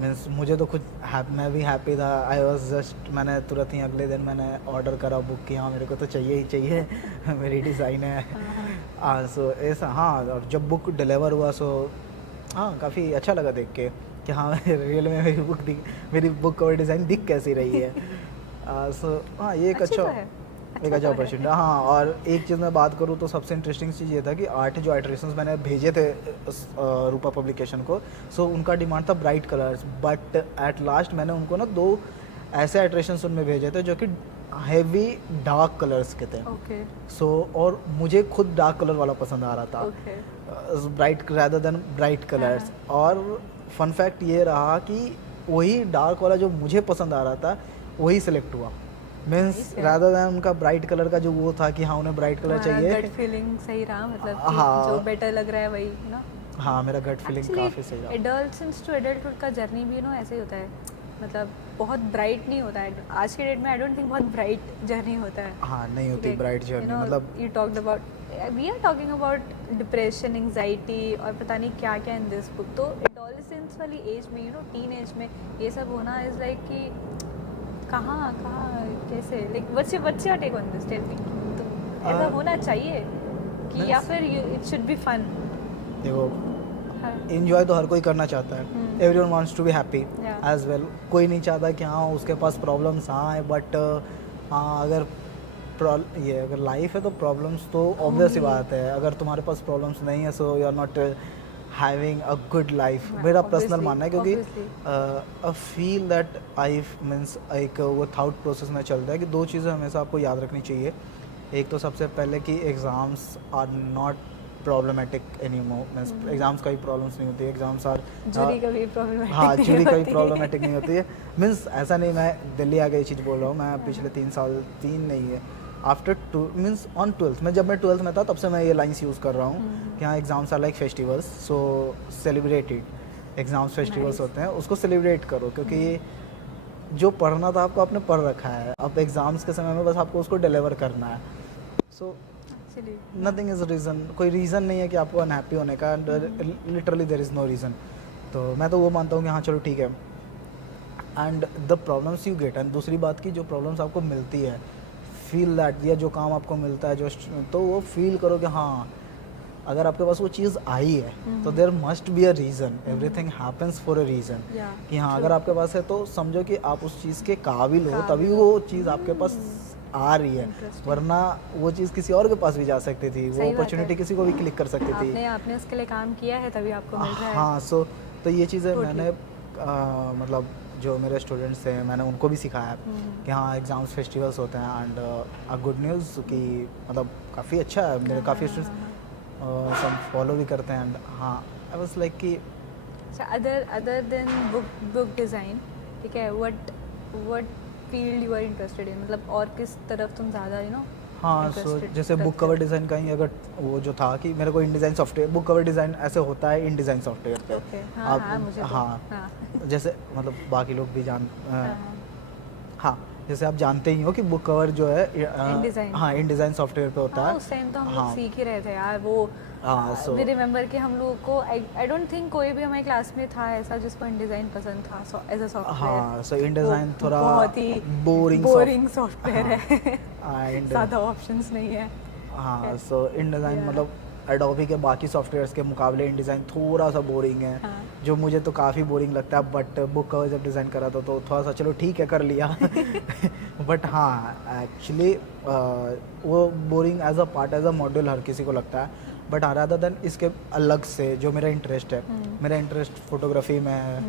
मीन्स मुझे तो खुद मैं भी हैप्पी था। आई वॉज जस्ट मैंने तुरंत ही अगले दिन मैंने ऑर्डर करा बुक कि हाँ मेरे को तो चाहिए ही चाहिए मेरी डिज़ाइन है। हाँ सो ऐसा हाँ। और जब बुक डिलीवर हुआ सो हाँ काफ़ी अच्छा लगा देख के कि हाँ रियल में मेरी बुक कवर डिज़ाइन दिख कैसी रही है। सो हाँ ये एक अच्छा अपॉर्चुनिटी। हाँ और एक चीज़ मैं बात करूँ तो सबसे इंटरेस्टिंग चीज़ ये था कि 8 जो आइटरेशंस मैंने भेजे थे रूपा पब्लिकेशन को, सो उनका डिमांड था bright colours, but at last मैंने उनको ना 2 ऐसे आइटरेशंस उनमें भेजे थे जो कि हैवी डार्क कलर्स के थे। सो और मुझे खुद डार्क कलर वाला पसंद आ रहा था, bright rather than bright colours. और फन फैक्ट ये रहा कि वही डार्क वाला जो मुझे पसंद आ रहा था वही सिलेक्ट हुआ। मीन्स रादर देन उनका ब्राइट कलर का जो वो था कि हाँ उन्हें ब्राइट कलर चाहिए। गट फीलिंग सही रहा, मतलब हाँ, जो बेटर लग रहा है वही ना। हाँ मेरा गट फीलिंग काफ़ी सही रहा। एडल्टस टू एडल्टहुड का जर्नी भी ऐसे ही होता है, मतलब बहुत ब्राइट नहीं होता है आज के डेट में। आई डोंट थिंक बहुत ब्राइट जर्नी होता है। हाँ नहीं होती ब्राइट जर्नी। मतलब you talked about we are talking about depression, anxiety और पता नहीं क्या क्या इन दिस बुक। तो एडोलेसेंस वाली एज में टीन एज में ये सब होना इज़ लाइक कि कहाँ कैसे लाइक बच्चे are take on this tell me. तो ऐसा होना चाहिए कि या फिर इट शुड बी फन। देखो एंजॉय तो हर कोई करना चाहता है, everyone wants to be happy as well. कोई नहीं चाहता कि हाँ उसके पास प्रॉब्लम्स हाँ बट हाँ अगर अगर लाइफ है तो प्रॉब्लम्स तो ऑब्वियस ही बात है। अगर तुम्हारे पास प्रॉब्लम्स नहीं है so you are not having a good life. मेरा पर्सनल मानना है, क्योंकि I feel that I means एक वो थाउट प्रोसेस में चलता है कि 2 चीज़ें हमेशा आपको याद रखनी चाहिए। एक तो सबसे पहले कि exams are not problematic anymore. Means exams का भी प्रॉब्लम्स नहीं होती है, एग्जाम्स आर जूरी का भी प्रॉब्लमेटिक हाँ जूरी का भी प्रॉब्लमेटिक नहीं होती है। मीन्स ऐसा नहीं मैं दिल्ली आ गई चीज़ बोल रहा हूँ, मैं पिछले 3 नहीं है आफ्टर मीन्स ऑन 12th में, जब मैं 12th में था तब से मैं ये लाइन्स यूज़ कर रहा हूँ कि हाँ exams are like festivals, so celebrated. Exams festivals होते हैं, उसको सेलिब्रेट करो, क्योंकि जो पढ़ना था आपको आपने पढ़ रखा है, अब एग्ज़ाम्स के समय में बस आपको उसको डिलीवर करना है। सो नथिंग इज़ रीज़न, कोई रीज़न नहीं है कि आपको अनहैप्पी होने का, literally there is no reason. तो मैं तो वो मानता हूँ कि हाँ चलो ठीक है। And the problems you get, and दूसरी बात की जो प्रॉब्लम्स आपको मिलती है, फील दैट, या जो काम आपको मिलता है जो तो वो फील करो कि हाँ अगर आपके पास वो चीज़ आई है तो there must be a reason, everything happens for a reason. कि हाँ अगर आपके पास है तो समझो कि आप उस चीज़ के काबिल हो, तभी वो चीज़ आपके पास आ रही है, वरना वो चीज़ किसी और के पास भी जा सकती थी, वो अपॉर्चुनिटी किसी को भी क्लिक कर सकती थी। आपने उसके लिए काम किया है तभी आपको मिल रहा है। हाँ सो तो ये चीज़ें मैंने मतलब जो मेरे स्टूडेंट्स हैं मैंने उनको भी सिखाया कि हाँ एग्ज़ाम्स फेस्टिवल्स होते हैं। एंड अ गुड न्यूज़ कि मतलब काफ़ी अच्छा है, मेरे काफ़ी स्टूडेंट्स सब फॉलो भी करते हैं। एंड हाँ आई वाज लाइक कि अदर देन बुक डिज़ाइन, ठीक है, what field you are interested in, मतलब और किस तरफ तुम ज़्यादा हाँ सो जैसे बुक कवर डिज़ाइन का ही अगर वो जो था कि मेरे को InDesign software, book cover design ऐसे होता है इन डिज़ाइन सॉफ्टवेयर पे। हाँ जैसे मतलब बाकी लोग भी हाँ जैसे आप जानते ही हो कि बुक कवर जो है इन डिज़ाइन सॉफ्टवेयर पे होता है। उस टाइम तो हम लोग सीख ही रहे थे यार वो। वी रिमेंबर कि हम लोगों को आई डोंट थिंक कोई भी हमारी क्लास में था ऐसा जिसको इन डिज़ाइन पसंद था एज अ सॉफ्टवेयर। हाँ सो इन डिज़ाइन थोड़ा बहुत ही बोरिंग सॉफ्टवेयर है, ज़्यादा ऑप्शंस नहीं है। हाँ सो इन डिज़ाइन मतलब एडोबी के बाकी सॉफ्टवेयर्स के मुकाबले इन डिज़ाइन थोड़ा सा बोरिंग है। जो मुझे तो काफ़ी बोरिंग लगता है, बट बुक कवर जब डिज़ाइन करा था तो थोड़ा सा चलो ठीक है कर लिया बट हाँ एक्चुअली वो boring as a part, as a module हर किसी को लगता है। बट हाँ रादर देन इसके अलग से जो मेरा इंटरेस्ट है, मेरा इंटरेस्ट फोटोग्राफी में है,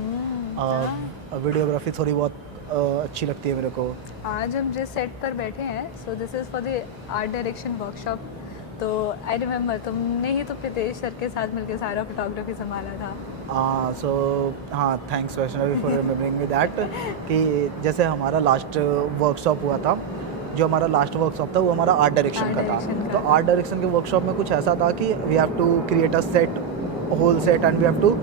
वीडियोग्राफी थोड़ी बहुत अच्छी लगती है मेरे को। आज हम जिस सेट पर बैठे हैं, so this is for the art direction workshop. तो आई रिमेम्बर तुमने ही तो प्रीतेश सर के साथ मिलकर सारा फोटोग्राफी संभाला था। सो हाँ, thanks Vaishnavi for remembering me that कि जैसे हमारा लास्ट वर्कशॉप हुआ था, जो हमारा लास्ट वर्कशॉप था वो हमारा आर्ट डायरेक्शन का था। तो आर्ट डायरेक्शन के वर्कशॉप में कुछ ऐसा था कि we have to create a set, whole set, and we have to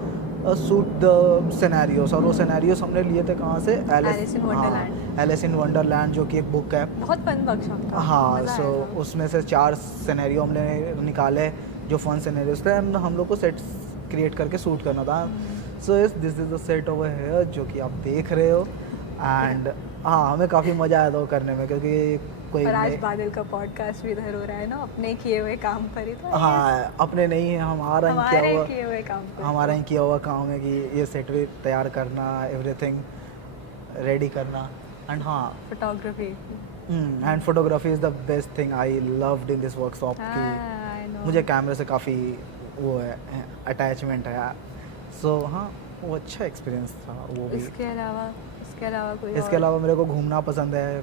suit the scenarios. और वो सिनेरियोस हमने लिए थे कहाँ से? Alice in Wonderland. Alice in Wonderland, जो कि एक बुक है। बहुत फन वर्कशॉप था। हाँ, मज़ा सो आया था। उसमें से 4 सिनेरियो हमने निकाले जो फन सिनेरियोस थे, एंड हम लोग को सेट्स क्रिएट करके शूट करना था। So this is the set over here जो कि आप देख रहे हो। एंड हाँ, हमें काफ़ी मज़ा आया था वो करने में, क्योंकि कोई और आज बादल का पॉडकास्ट भी इधर हो रहा है ना, अपने किए हुए काम पर ही। तो हाँ, अपने नहीं है, हमारा ही किए हुए काम पर, हमारा ही किया हुआ काम है कि ये सेट भी तैयार करना, एवरीथिंग रेडी करना। एंड हाँ, photography and photography is the best thing I loved in this workshop की मुझे कैमरे से काफ़ी वो है, अटैचमेंट है। सो हाँ, वो अच्छा एक्सपीरियंस था वो भी। इसके अलावा कोई इसके अलावा मेरे को घूमना पसंद है,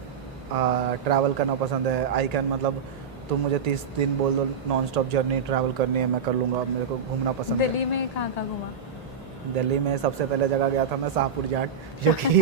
ट्रैवल करना पसंद है। आई कैन, मतलब तुम मुझे 30 दिन बोल दो नॉन स्टॉप जर्नी ट्रैवल करनी है, मैं कर लूँगा। मेरे को घूमना पसंद है। दिल्ली में कहाँ घूमा? दिल्ली में सबसे पहले जगह गया था मैं शाहपुर जाट, जो कि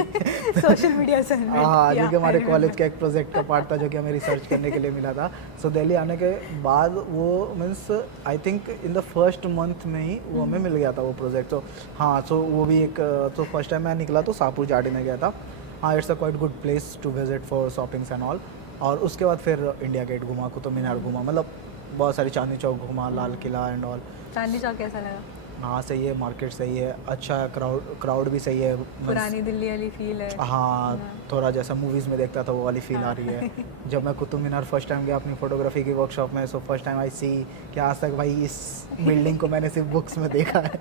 सोशल मीडिया से हाँ, जो कि हमारे कॉलेज का एक प्रोजेक्ट का पार्ट था, जो कि हमें रिसर्च करने के लिए मिला था। सो दिल्ली आने के बाद वो means I think in the first month में ही वो हमें मिल गया था वो प्रोजेक्ट। तो हाँ, सो वो भी एक, तो फर्स्ट टाइम मैं निकला तो शाहपुर जाट में गया था। हाँ, it's a quite good place to visit for shoppings and all. और उसके बाद फिर इंडिया गेट घूमा, कुतुब मीनार घूमा, मतलब बहुत सारी, चांदनी चौक घूमा, लाल किला एंड ऑल। चांदनी चौक कैसा लगा? हाँ, सही है, मार्केट सही है, अच्छा है, क्राउड भी सही है। पुरानी दिल्ली वाली फील है। हाँ, थोड़ा जैसा मूवीज़ में देखता था वो वाली फील आ रही है। जब मैं कुतुब मीनार फर्स्ट टाइम गया अपनी फोटोग्राफी की वर्कशॉप में, सो फर्स्ट टाइम आई सी कि आज तक भाई इस बिल्डिंग को मैंने सिर्फ बुक्स में देखा है।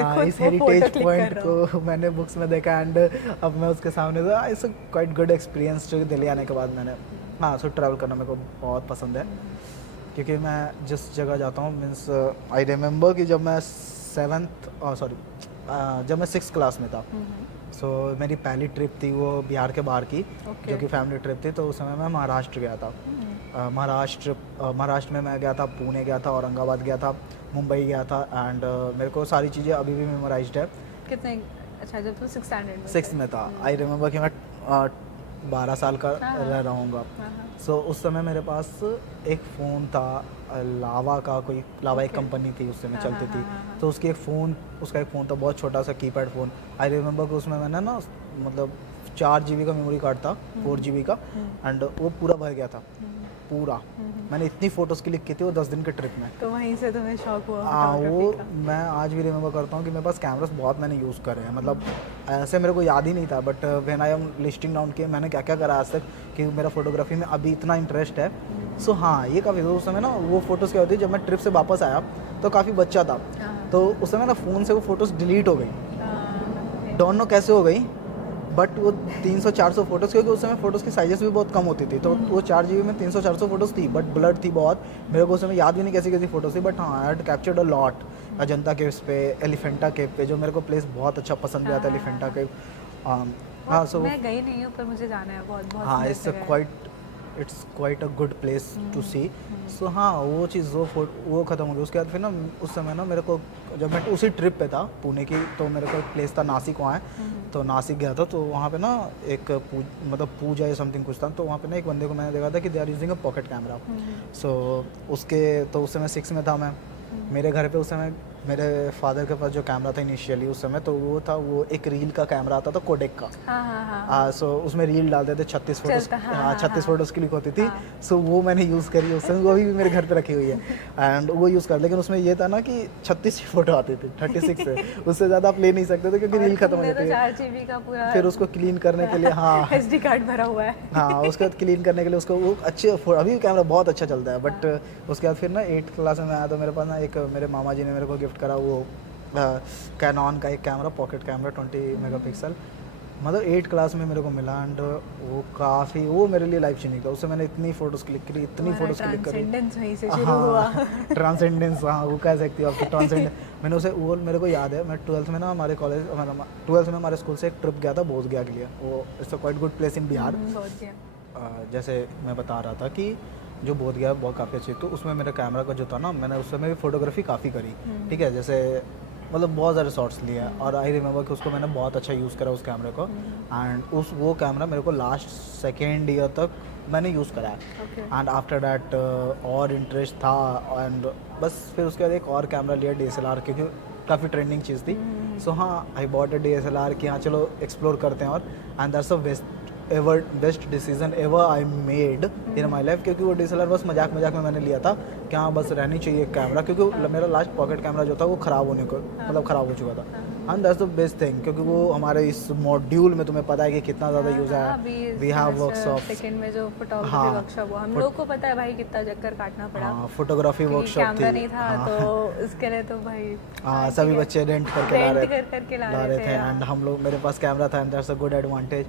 हाँ, इस हेरिटेज पॉइंट को मैंने बुक्स में देखा, एंड अब मैं उसके सामने, तो इट्स क्वाइट गुड एक्सपीरियंस जो दिल्ली आने के बाद मैंने। हाँ, सो ट्रैवल करना मेरे को बहुत पसंद है, क्योंकि मैं जिस जगह जाता हूँ, मीन्स आई रिमेंबर कि जब मैं जब मैं 6th क्लास में था, सो मेरी पहली ट्रिप थी वो बिहार के बाहर की, जो कि फैमिली ट्रिप थी। तो उस समय मैं महाराष्ट्र गया था। महाराष्ट्र में मैं गया था, पुणे गया था, औरंगाबाद गया था, मुंबई गया था। एंड मेरे को सारी चीज़ें अभी भी मेमोराइज्ड है। कितने? अच्छा, जब तू 6th स्टैंडर्ड में 6th में था। आई रिमेंबर कि मैं 12 साल का रह रहा हूँगा। सो उस समय मेरे पास एक फ़ोन था, लावा का, कोई लावा एक कंपनी थी उस समय चलती थी। तो उसका एक फ़ोन था, बहुत छोटा सा कीपैड फ़ोन। आई रिमेंबर कि उसमें मैंने ना, मतलब 4 GB का मेमोरी कार्ड था, 4 GB का, एंड वो पूरा भर गया था पूरा। मैंने इतनी फ़ोटोज़ क्लिक की थी वो 10 दिन के ट्रिप में। तो वहीं से तुम्हें शौक हुआ? हाँ, वो मैं आज भी रिमेंबर करता हूँ कि मेरे पास कैमरास बहुत मैंने यूज़ करे हैं, मतलब ऐसे मेरे को याद ही नहीं था, but when I am listing down किया मैंने क्या क्या करा आज तक कि मेरा फोटोग्राफी में अभी इतना इंटरेस्ट है। सो हाँ, ये काफ़ी, उस समय ना वो फ़ोटोज़ क्या होती है, जब मैं ट्रिप से वापस आया तो काफ़ी बच्चा था, तो उस समय ना फ़ोन से वो फ़ोटोज़ डिलीट हो गई, डोंट नो कैसे हो गई, बट वो 300-400 फ़ोटोज़, क्योंकि उस समय फ़ोटोज़ की साइजेस भी बहुत कम होती थी, तो वो 4 GB में 300-400 फ़ोटोज़ थी, बट ब्लड थी बहुत। मेरे को उस समय याद भी नहीं कैसी कैसी फ़ोटोज़ थी, बट हाँ, I had captured a lot. Ajanta caves पे, एलिफेंटा केव पे, जो मेरे को प्लेस बहुत अच्छा पसंद भी आता है, एलिफेंटा केव। हाँ, सो मैं गई नहीं हूँ, पर मुझे जाना है बहुत। हाँ, it's quite a good place to see. So हाँ, वो चीज़ वो ख़त्म हो गई। उसके बाद फिर ना उस समय ना मेरे को, जब मैं उसी ट्रिप पे था पुणे की, तो मेरे को एक प्लेस था नासिक, वहाँ है, तो नासिक गया था। तो वहाँ पे ना एक पूजा या समथिंग कुछ था, तो वहाँ पे ना एक बंदे को मैंने देखा था कि they are using a pocket camera. So तो उस समय 6 में था मैं। मेरे घर पे उस समय मेरे फादर के पास जो कैमरा था इनिशियली उस समय, तो वो एक रील का कैमरा आता था, कोडेक का। सो उसमें रील डालते थे, 36 फोटोज़, 36 फोटोज़ क्लिक होती थी। सो वो मैंने यूज़ करी उस समय, वो अभी भी मेरे घर पे रखी हुई है, एंड वो यूज़ कर। लेकिन उसमें ये था ना कि 36 ही फोटो आती थी, 36 से उससे ज़्यादा आप ले नहीं सकते थे, क्योंकि रील खत्म हो जाती है। 4 GB का पूरा, फिर उसको क्लीन करने के लिए, हाँ, SD कार्ड भरा हुआ है। हाँ, उसके बाद क्लीन करने के लिए उसको वो अच्छे, अभी कैमरा बहुत अच्छा चलता है, बट उसके बाद फिर ना 8th क्लास में आया तो मेरे पास ना एक, मेरे मामा जी ने मेरे को गिफ्ट करा वो कैनॉन का एक कैमरा, पॉकेट कैमरा 20 मेगापिक्सल, मतलब 8th क्लास में मेरे को मिला, एंड वो मेरे लिए लाइफ चेंजिंग था। उससे मैंने इतनी फ़ोटोज़ क्लिक करी, ट्रांसेंडेंस वहीं से शुरू हुआ। ट्रांसेंडेंस, हाँ, वो कह सकती हो आपको, ट्रांसेंडेंस। मैंने उसे, वो मेरे को याद है, मैं 12th में ना हमारे कॉलेज, 12th में हमारे स्कूल से एक ट्रिप गया था बोधगया के लिए। वो it's a quite good place in Bihar. जैसे मैं बता रहा था कि जो बोध गया बहुत काफ़ी अच्छी, तो उसमें मेरा कैमरा का जो था ना, मैंने उस समय भी फोटोग्राफी काफ़ी करी, ठीक है, जैसे मतलब बहुत सारे शॉट्स लिए और आई रिमेंबर कि उसको मैंने बहुत अच्छा यूज़ करा उस कैमरे को, एंड वो कैमरा मेरे को लास्ट सेकेंड ईयर तक मैंने यूज़ करा है, एंड आफ्टर डैट और इंटरेस्ट था, एंड बस फिर उसके बाद एक और कैमरा लिया DSLR, क्योंकि काफ़ी ट्रेंडिंग चीज़ थी, सो हाँ आई बॉट अ DSLR कि हाँ चलो एक्सप्लोर करते हैं, और and that's a best decision ever I made in my life, क्योंकि वो DSLR बस मजाक मजाक में मैंने लिया था कि हाँ बस रहनी चाहिए कैमरा, क्योंकि मेरा लास्ट पॉकेट कैमरा जो था वो ख़राब होने को मतलब ख़राब हो चुका था, and that's the best thing, क्योंकि वो हमारे इस मॉड्यूल में तुम्हें पता है कि कितना ज़्यादा यूज़ है, वी हैव वर्कशॉप सेकंड में जो फोटोग्राफी वर्कशॉप हुआ, हम लोग को पता है भाई कितना चक्कर काटना पड़ा, हाँ फोटोग्राफी वर्कशॉप कैमरा नहीं था, तो उसके लिए तो भाई हाँ सभी बच्चे रेंट करके ला रहे थे, हाँ। एंड हम लोग, मेरे पास कैमरा था, and that's a good advantage.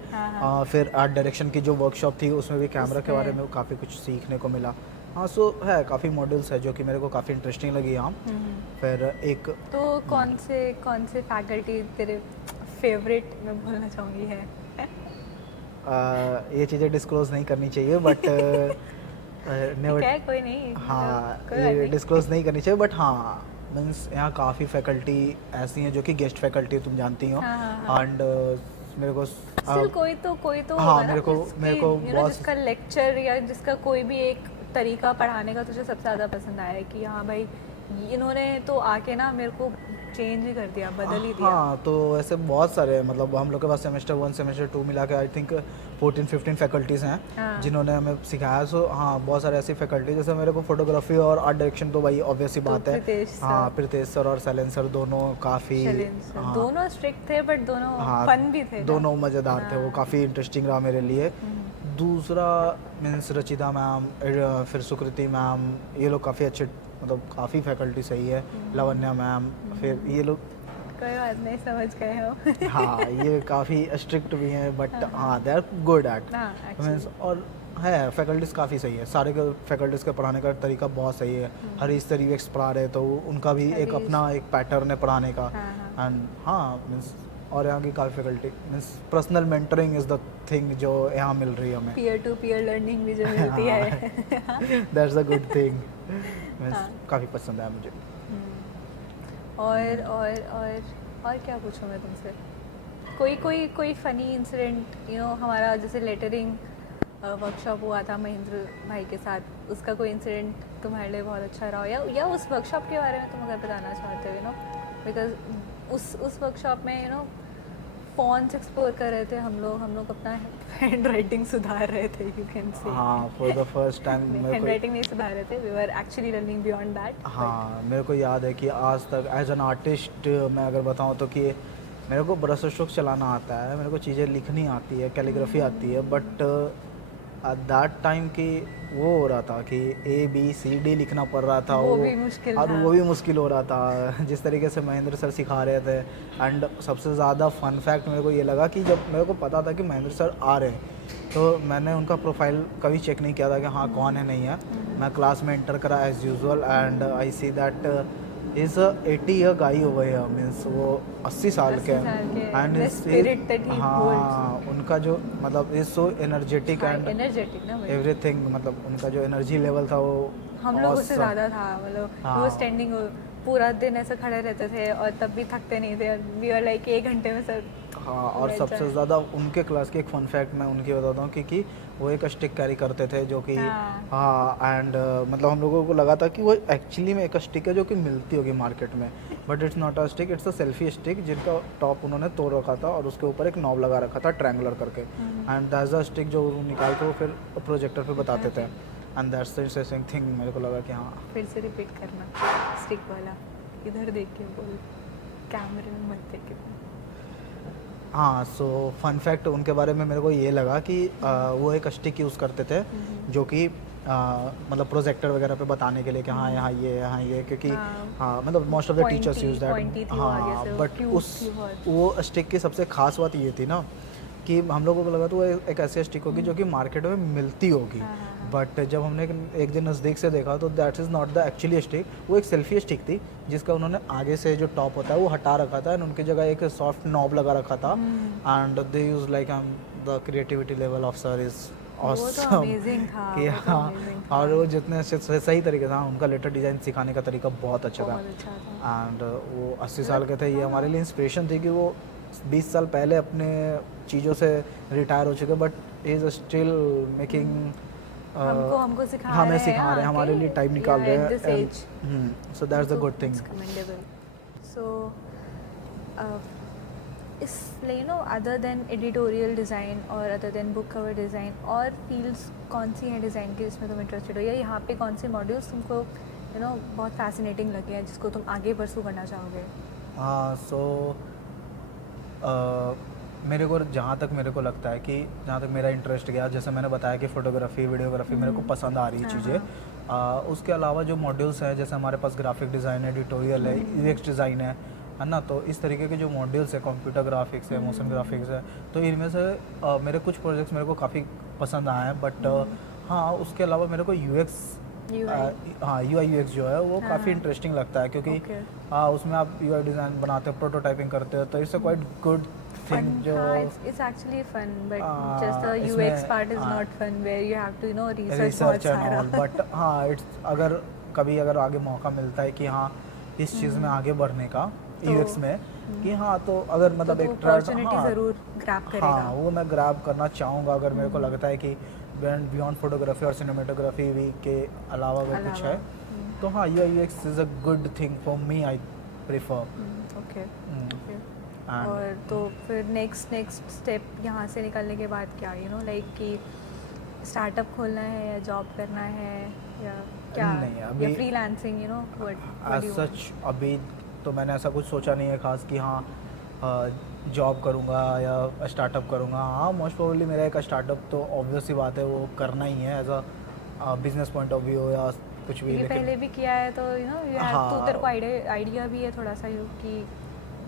फिर आर्ट डायरेक्शन की जो वर्कशॉप थी उसमें भी कैमरा के बारे में काफ़ी कुछ सीखने को मिला, हाँ सो है काफ़ी मॉडल्स है जो कि मेरे को काफ़ी इंटरेस्टिंग लगी यहाँ। फिर एक तो कौन से फैकल्टी तेरे फेवरेट मैं बोलना चाहूँगी है? ये चीज़ें डिस्क्लोज नहीं करनी चाहिए, बट कोई नहीं, हाँ ये डिस्क्लोज नहीं करनी चाहिए, बट हाँ मीन्स यहाँ काफ़ी फैकल्टी ऐसी हैं जो कि गेस्ट फैकल्टी तुम जानती हो, एंड मेरे को स्टिल कोई तो हाँ होगा ना मेरे को बहुत जिसका लेक्चर या जिसका कोई भी एक तरीका पढ़ाने का तुझे सबसे ज़्यादा पसंद आया है कि हाँ भाई इन्होंने तो आके ना मेरे को चेंज ही कर दिया, बदल ही दिया। हाँ तो ऐसे बहुत सारे मतलब हम लोग के पास सेमेस्टर 1 सेमेस्टर 2 मिला के आई थिंक 14-15 फैकल्टीज़ हैं जिन्होंने हमें सिखाया, सो हाँ बहुत सारे ऐसी फैकल्टी, जैसे मेरे को फोटोग्राफी और आर्ट डायरेक्शन तो भाई ऑब्वियस ही बात है, हाँ प्रीतेश सर और शैलेंद्र सर दोनों काफ़ी, दोनों स्ट्रिक्ट थे बट दोनों फन भी थे, दोनों मज़ेदार थे, वो काफ़ी इंटरेस्टिंग रहा मेरे लिए। दूसरा मीन्स रचिता मैम, फिर सुकृति मैम, ये लोग काफ़ी अच्छे, मतलब काफ़ी फैकल्टी सही है, लावण्या मैम, फिर ये लोग कोई बात नहीं समझ गए हो हाँ ये काफ़ी स्ट्रिक्ट भी हैं, बट हाँ they are good at means, और है फैकल्टीज़ काफ़ी सही है, सारे के फैकल्टीज़ का पढ़ाने का तरीका बहुत सही है, हरीश तरीके पढ़ा रहे तो उनका भी एक अपना एक पैटर्न है पढ़ाने का, एंड हाँ मीन्स और यहाँ की काफ़ी faculty means personal mentoring is the thing जो यहाँ मिल रही है हमें, पीयर टू पीयर लर्निंग भी जो मिलती है, that's a good thing, means काफ़ी पसंद है मुझे। और क्या पूछूँ मैं तुमसे, कोई फ़नी इंसिडेंट हमारा जैसे लेटरिंग वर्कशॉप हुआ था महेंद्र भाई के साथ, उसका कोई इंसिडेंट तुम्हारे लिए बहुत अच्छा रहा हो, या उस वर्कशॉप के बारे में तुम अगर बताना चाहते हो बिकॉज उस वर्कशॉप में फ़ॉन्ट्स एक्सप्लोर कर रहे थे हम लोग अपना हैंड राइटिंग सुधार रहे थे, यू कैन से हाँ for the first time handwriting नहीं सुधार रहे थे, we were actually learning beyond that. हाँ मेरे को याद है कि आज तक एज एन आर्टिस्ट मैं अगर बताऊँ तो कि मेरे को ब्रश स्ट्रोक चलाना आता है, मेरे को चीज़ें लिखनी आती है, कैलीग्राफी आती है, बट एट दैट टाइम कि वो हो रहा था कि ABCD लिखना पड़ रहा था, वो भी मुश्किल और था। वो भी मुश्किल हो रहा था जिस तरीके से महेंद्र सर सिखा रहे थे। एंड सबसे ज़्यादा फन फैक्ट मेरे को ये लगा कि जब मेरे को पता था कि महेंद्र सर आ रहे हैं तो मैंने उनका प्रोफाइल कभी चेक नहीं किया था कि हाँ कौन है नहीं है, मैं क्लास में एंटर करा as usual, and I see that is 80 year guy over here, means वो 80 साल के हैं, एंड हाँ उनका जो मतलब is so energetic and everything, मतलब उनका जो एनर्जी लेवल था वो हम लोगों से ज़्यादा था, मतलब वो स्टैंडिंग पूरा दिन ऐसे खड़े रहते थे और तब भी थकते नहीं थे, वी आर लाइक 1 घंटे में सर। हाँ और सबसे ज़्यादा उनके क्लास की एक फन फैक्ट मैं उनकी बताता हूँ क्योंकि वो एक स्टिक कैरी करते थे जो कि हाँ एंड मतलब हम लोगों को लगा था कि वो एक्चुअली में एक स्टिक है जो कि मिलती होगी मार्केट में, but it's not a stick, it's a selfie stick जिनका टॉप उन्होंने तोड़ रखा था और उसके ऊपर एक नॉब लगा रखा था ट्रायंगुलर करके, एंड दैट्स अ स्टिक जो निकाल के वो फिर प्रोजेक्टर पे बताते थे, and that's the interesting thing. मेरे को लगा कि हाँ फिर से रिपीट करना, स्टिक वाला इधर देख के बोल, कैमरे में मत देख के। हाँ सो फन फैक्ट उनके बारे में मेरे को ये लगा कि वो एक स्टिक यूज़ करते थे जो कि मतलब प्रोजेक्टर वगैरह पे बताने के लिए कि हाँ यहाँ ये क्योंकि हाँ मतलब most of the teachers use that, हाँ बट वो स्टिक की सबसे खास बात ये थी ना कि हम लोगों को लगा तो वो एक ऐसी स्टिक होगी जो कि मार्केट में मिलती होगी, बट जब हमने एक दिन नज़दीक से देखा तो that is not the actually stick, वो एक सेल्फी स्टिक थी जिसका उन्होंने आगे से जो टॉप होता है वो हटा रखा था एंड उनकी जगह एक सॉफ्ट नॉब लगा रखा था, and they use like the creativity level of sir is वो तो awesome अमेजिंग था, कि वो तो हाँ, amazing था। और वो जितने सही तरीके से, हाँ उनका लेटर डिज़ाइन सिखाने का तरीका बहुत अच्छा था। बहुत अच्छा था। एंड वो 80 साल के थे, ये हाँ। हमारे लिए इंस्पिरेशन थी कि वो 20 साल पहले अपने चीज़ों से रिटायर हो चुके, but he is still making, हमको हमें सिखा रहे हैं, हमारे लिए टाइम निकाल रहे एट दिस हैं। Age. So that's the good thing. Commendable. So इसलिए अदर देन एडिटोरियल डिज़ाइन और other than book cover design, और फील्ड्स कौन सी हैं डिज़ाइन की जिसमें तुम इंटरेस्टेड हो, या यहाँ पे कौन से मॉड्यूल्स तुमको बहुत फैसिनेटिंग लगे हैं जिसको तुम आगे परसू करना चाहोगे? हाँ, सो मेरे को जहाँ तक मेरे को लगता है कि जहाँ तक मेरा इंटरेस्ट गया, जैसे मैंने बताया कि फ़ोटोग्राफी वीडियोग्राफी मेरे को पसंद आ रही है चीज़ें। उसके अलावा जो मॉड्यूल्स हैं, जैसे हमारे पास ग्राफिक डिज़ाइन है, एडिटोरियल है, यूएक्स डिज़ाइन है ना, तो इस तरीके के जो मॉड्यूल्स है, कंप्यूटर ग्राफिक्स है, मोशन ग्राफिक्स है, तो इनमें से मेरे कुछ प्रोजेक्ट्स मेरे को काफ़ी पसंद आए हैं। बट हाँ, उसके अलावा मेरे को यूएक्स, हाँ UI UX जो है वो काफ़ी इंटरेस्टिंग लगता है, क्योंकि हाँ उसमें आप UI डिज़ाइन बनाते हो, प्रोटोटाइपिंग करते हो, तो it's a quite good thing जो it's actually fun, but just the इसमें, UX part is not fun, where you have to research बहुत एंड सारा। ऑल। बट हाँ, इट्स अगर आगे मौका मिलता है कि हाँ इस चीज़ में आगे बढ़ने का UX में, कि हाँ तो अगर मतलब तो एक अपॉर्चुनिटी ज़रूर ग्रैब करेगा। हाँ वो मैं ग्रैब करना चाहूँगा, अगर मेरे को लगता है कि बियॉन्ड फोटोग्राफी और सिनेमेटोग्राफी भी के अलावा अगर कुछ है, तो हाँ UI UX is a good thing for me, I prefer. Okay. और तो फिर नेक्स्ट स्टेप यहाँ से निकलने के बाद क्या, लाइक कि स्टार्टअप खोलना है या जॉब करना है या क्या, नहीं, अभी या फ्रीलांसिंग, एज सच अभी तो मैंने ऐसा कुछ सोचा नहीं है खास कि हाँ जॉब करूँगा या स्टार्टअप करूँगा। हाँ मोस्ट प्रोबेबली मेरा एक स्टार्टअप तो ऑब्वियस सी बात है वो करना ही है, as a business point of view या कुछ भी। ये लेकिन पहले भी किया है तो तो तेरे को आइडिया भी है थोड़ा सा कि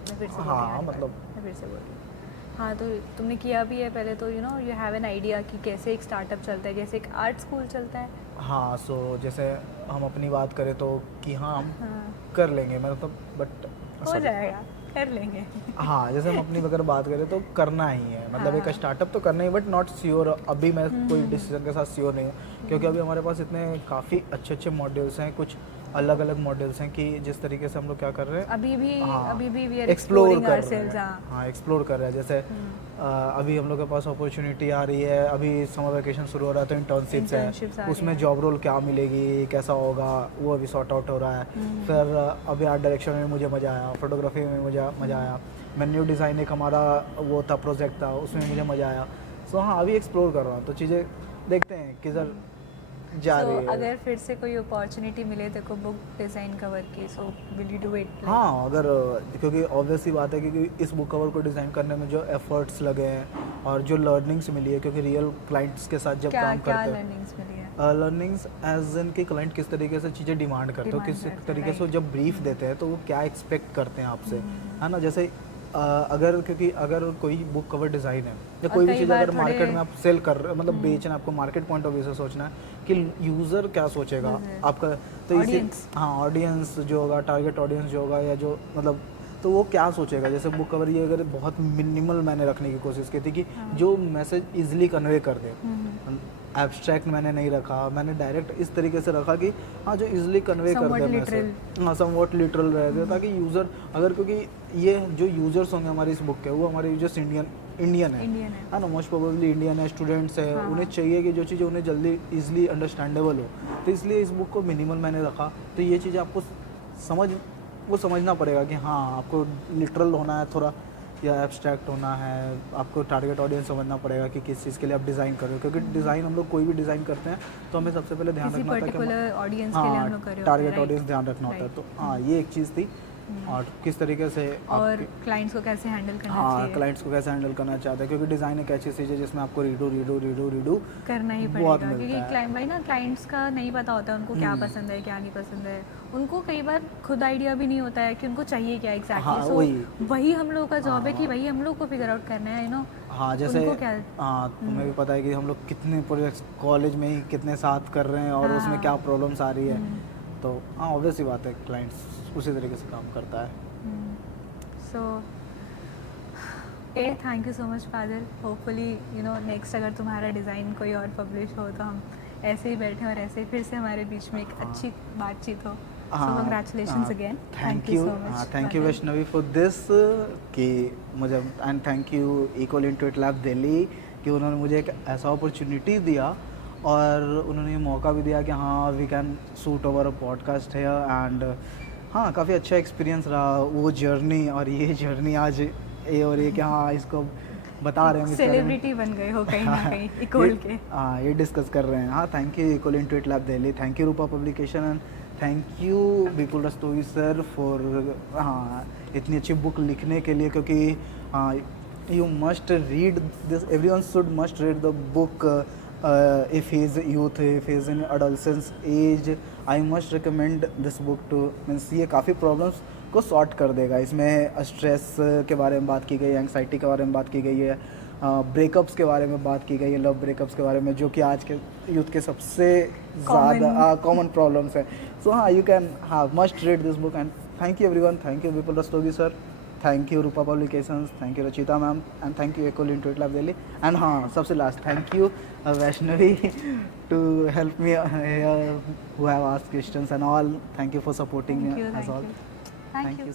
मैं फिर से हाँ मतलब मैं फिर से बोल रही हूँ। हाँ तो तुमने किया भी है पहले, तो यू हैव एन आइडिया कि कैसे एक स्टार्टअप चलता है, जैसे एक आर्ट स्कूल चलता है। हाँ, सो जैसे हम अपनी बात करें तो कि हाँ हम कर लेंगे, मतलब बट हो जाएगा, कर लेंगे। हाँ, जैसे हम अपनी अगर बात करें तो करना ही है, मतलब एक स्टार्टअप तो करना ही, बट नॉट श्योर अभी मैं कोई डिसीजन के साथ श्योर नहीं हूँ, क्योंकि अभी हमारे पास इतने काफ़ी अच्छे मॉडल्स हैं, कुछ अलग अलग मॉडल्स हैं कि जिस तरीके से हम लोग क्या कर रहे हैं अभी भी वी आर एक्सप्लोर कर ourselves, रहे हैं। हाँ एक्सप्लोर कर रहे हैं, जैसे अभी हम लोग के पास अपॉर्चुनिटी आ रही है, अभी समर वेकेशन शुरू हो रहा है तो इंटर्नशिप्स है, उसमें जॉब रोल क्या मिलेगी, कैसा होगा, वो अभी सॉर्ट आउट हो रहा है। फिर अभी आर्ट डायरेक्शन में मुझे मज़ा आया, फोटोग्राफी में मुझे मज़ा आया, मेन्यू डिज़ाइन एक हमारा वो था प्रोजेक्ट था, उसमें मुझे मज़ा आया। सो हाँ अभी एक्सप्लोर कर रहा हूँ, तो चीज़ें देखते हैं किधर जा रही है। अगर फिर से कोई अपॉर्चुनिटी मिले देखो बुक डिज़ाइन कवर की, so will you do it? हाँ अगर, क्योंकि ऑब्वियसली बात है कि इस बुक कवर को डिज़ाइन करने में जो एफर्ट्स लगे हैं और जो लर्निंग्स मिली है, क्योंकि रियल क्लाइंट्स के साथ जब काम करते हैं, लर्निंग्स मिली है? लर्निंग्स एज इन कि क्लाइंट किस तरीके से चीज़ें डिमांड करते हो, किस तरीके से जब ब्रीफ देते हैं तो वो क्या एक्सपेक्ट करते हैं आपसे, है ना। जैसे अगर कोई बुक कवर डिज़ाइन है या कोई भी चीज़ अगर मार्केट में आप सेल कर रहे हो, मतलब बेचना, आपको मार्केट पॉइंट ऑफ व्यू से सोचना है कि यूज़र क्या सोचेगा आपका, तो इसी हाँ ऑडियंस जो होगा, टारगेट ऑडियंस जो होगा, या जो मतलब तो वो क्या सोचेगा। जैसे बुक कवर ये अगर बहुत मिनिमल मैंने रखने की कोशिश की थी कि जो मैसेज ईजिली कन्वे कर दे, एब्स्ट्रैक्ट मैंने नहीं रखा, मैंने डायरेक्ट इस तरीके से रखा कि हाँ जो इजीली कन्वे कर दे मैसेज, हाँ समवॉट लिटरल रह दे, ताकि यूज़र अगर, क्योंकि ये जो यूज़र्स होंगे हमारी इस बुक के, वो हमारे यूजर्स इंडियन है ना, मोस्ट प्रोबेबली इंडियन है, स्टूडेंट्स है, उन्हें चाहिए कि जो चीज़ें उन्हें जल्दी इजीली अंडरस्टैंडेबल हो, तो इसलिए इस बुक को मिनिमल मैंने रखा। तो ये चीज़ें आपको समझना पड़ेगा कि हाँ आपको लिटरल होना है थोड़ा, या एब्स्ट्रैक्ट होना है, आपको टारगेट ऑडियंस समझना पड़ेगा कि किस चीज़ के लिए आप डिज़ाइन कर रहे हो, क्योंकि डिज़ाइन हम लोग कोई भी डिज़ाइन करते हैं तो हमें सबसे पहले ध्यान रखना होता है कि हाँ टारगेट ऑडियंस ध्यान रखना होता है। तो हाँ ये एक चीज़ थी, और किस तरीके से और क्लाइंट्स को कैसे हैंडल करना हाँ चाहिए, क्लाइंट्स को कैसे हैंडल करना चाहते हैं, क्योंकि डिज़ाइन एक ऐसी चीज़ है जिसमें आपको रीडू करना ही पड़ेगा, क्योंकि क्लाइंट्स का नहीं पता होता है उनको क्या पसंद है क्या नहीं पसंद है, उनको कई बार खुद आइडिया भी नहीं होता है कि उनको चाहिए क्या एग्जैक्टली। सो वही हम लोग का जॉब है कि वही हम लोग को फिगर आउट करना है, हाँ जैसे हाँ तुम्हें भी पता है कि हम लोग कितने प्रोजेक्ट्स कॉलेज में ही कितने साथ कर रहे हैं और उसमें क्या प्रॉब्लम्स आ रही है, तो हाँ ऑब्वियस ही बात है क्लाइंट्स उसी तरीके से काम करता है। So okay, thank you so much father. Hopefully you know next अगर तुम्हारा डिज़ाइन कोई और पब्लिश हो तो हम ऐसे ही बैठे और ऐसे ही फिर से हमारे बीच में एक अच्छी बातचीत हो. So congratulations again. Thank you. Thank you Vaishnavi for this कि मुझे, and thank you equal intuit lab Delhi कि उन्होंने मुझे एक ऐसा अपॉर्चुनिटी दिया और उन्होंने ये मौका भी दिया कि हाँ we can shoot over a podcast है. एंड हाँ, काफ़ी अच्छा एक्सपीरियंस रहा वो जर्नी, और ये जर्नी आज ये हो रही है कि हाँ इसको बता रहे हैं, हम सेलिब्रिटी बन गए हो कहीं ना कहीं इकोल के. हाँ, ये डिस्कस कर रहे हैं. हाँ, thank you equal intuit lab Delhi, thank you Rupa publication, and thank you Vipul Rastogi sir for हाँ इतनी अच्छी बुक लिखने के लिए. क्योंकि हाँ, you must read this, everyone should must read the book if he is youth, if he is in adolescence age. I must recommend this book to, means ये काफ़ी प्रॉब्लम्स को सॉर्ट कर देगा. इसमें स्ट्रेस के बारे में बात की गई है, एंग्जाइटी के बारे में बात की गई है, ब्रेकअप्स के बारे में बात की गई है, लव ब्रेकअप्स के बारे में, जो कि आज के यूथ के सबसे ज़्यादा कॉमन प्रॉब्लम्स है. सो हाँ, यू कैन हाँ must read this book. And thank you everyone. Thank you Vipul Rastogi sir, thank you Rupa publications, thank you Rachita ma'am, and thank you equal intuit lab Delhi. And हाँ, सबसे last thank you Vaishnavi to help me who have asked questions and all. Thank you for supporting me as all. Thank you.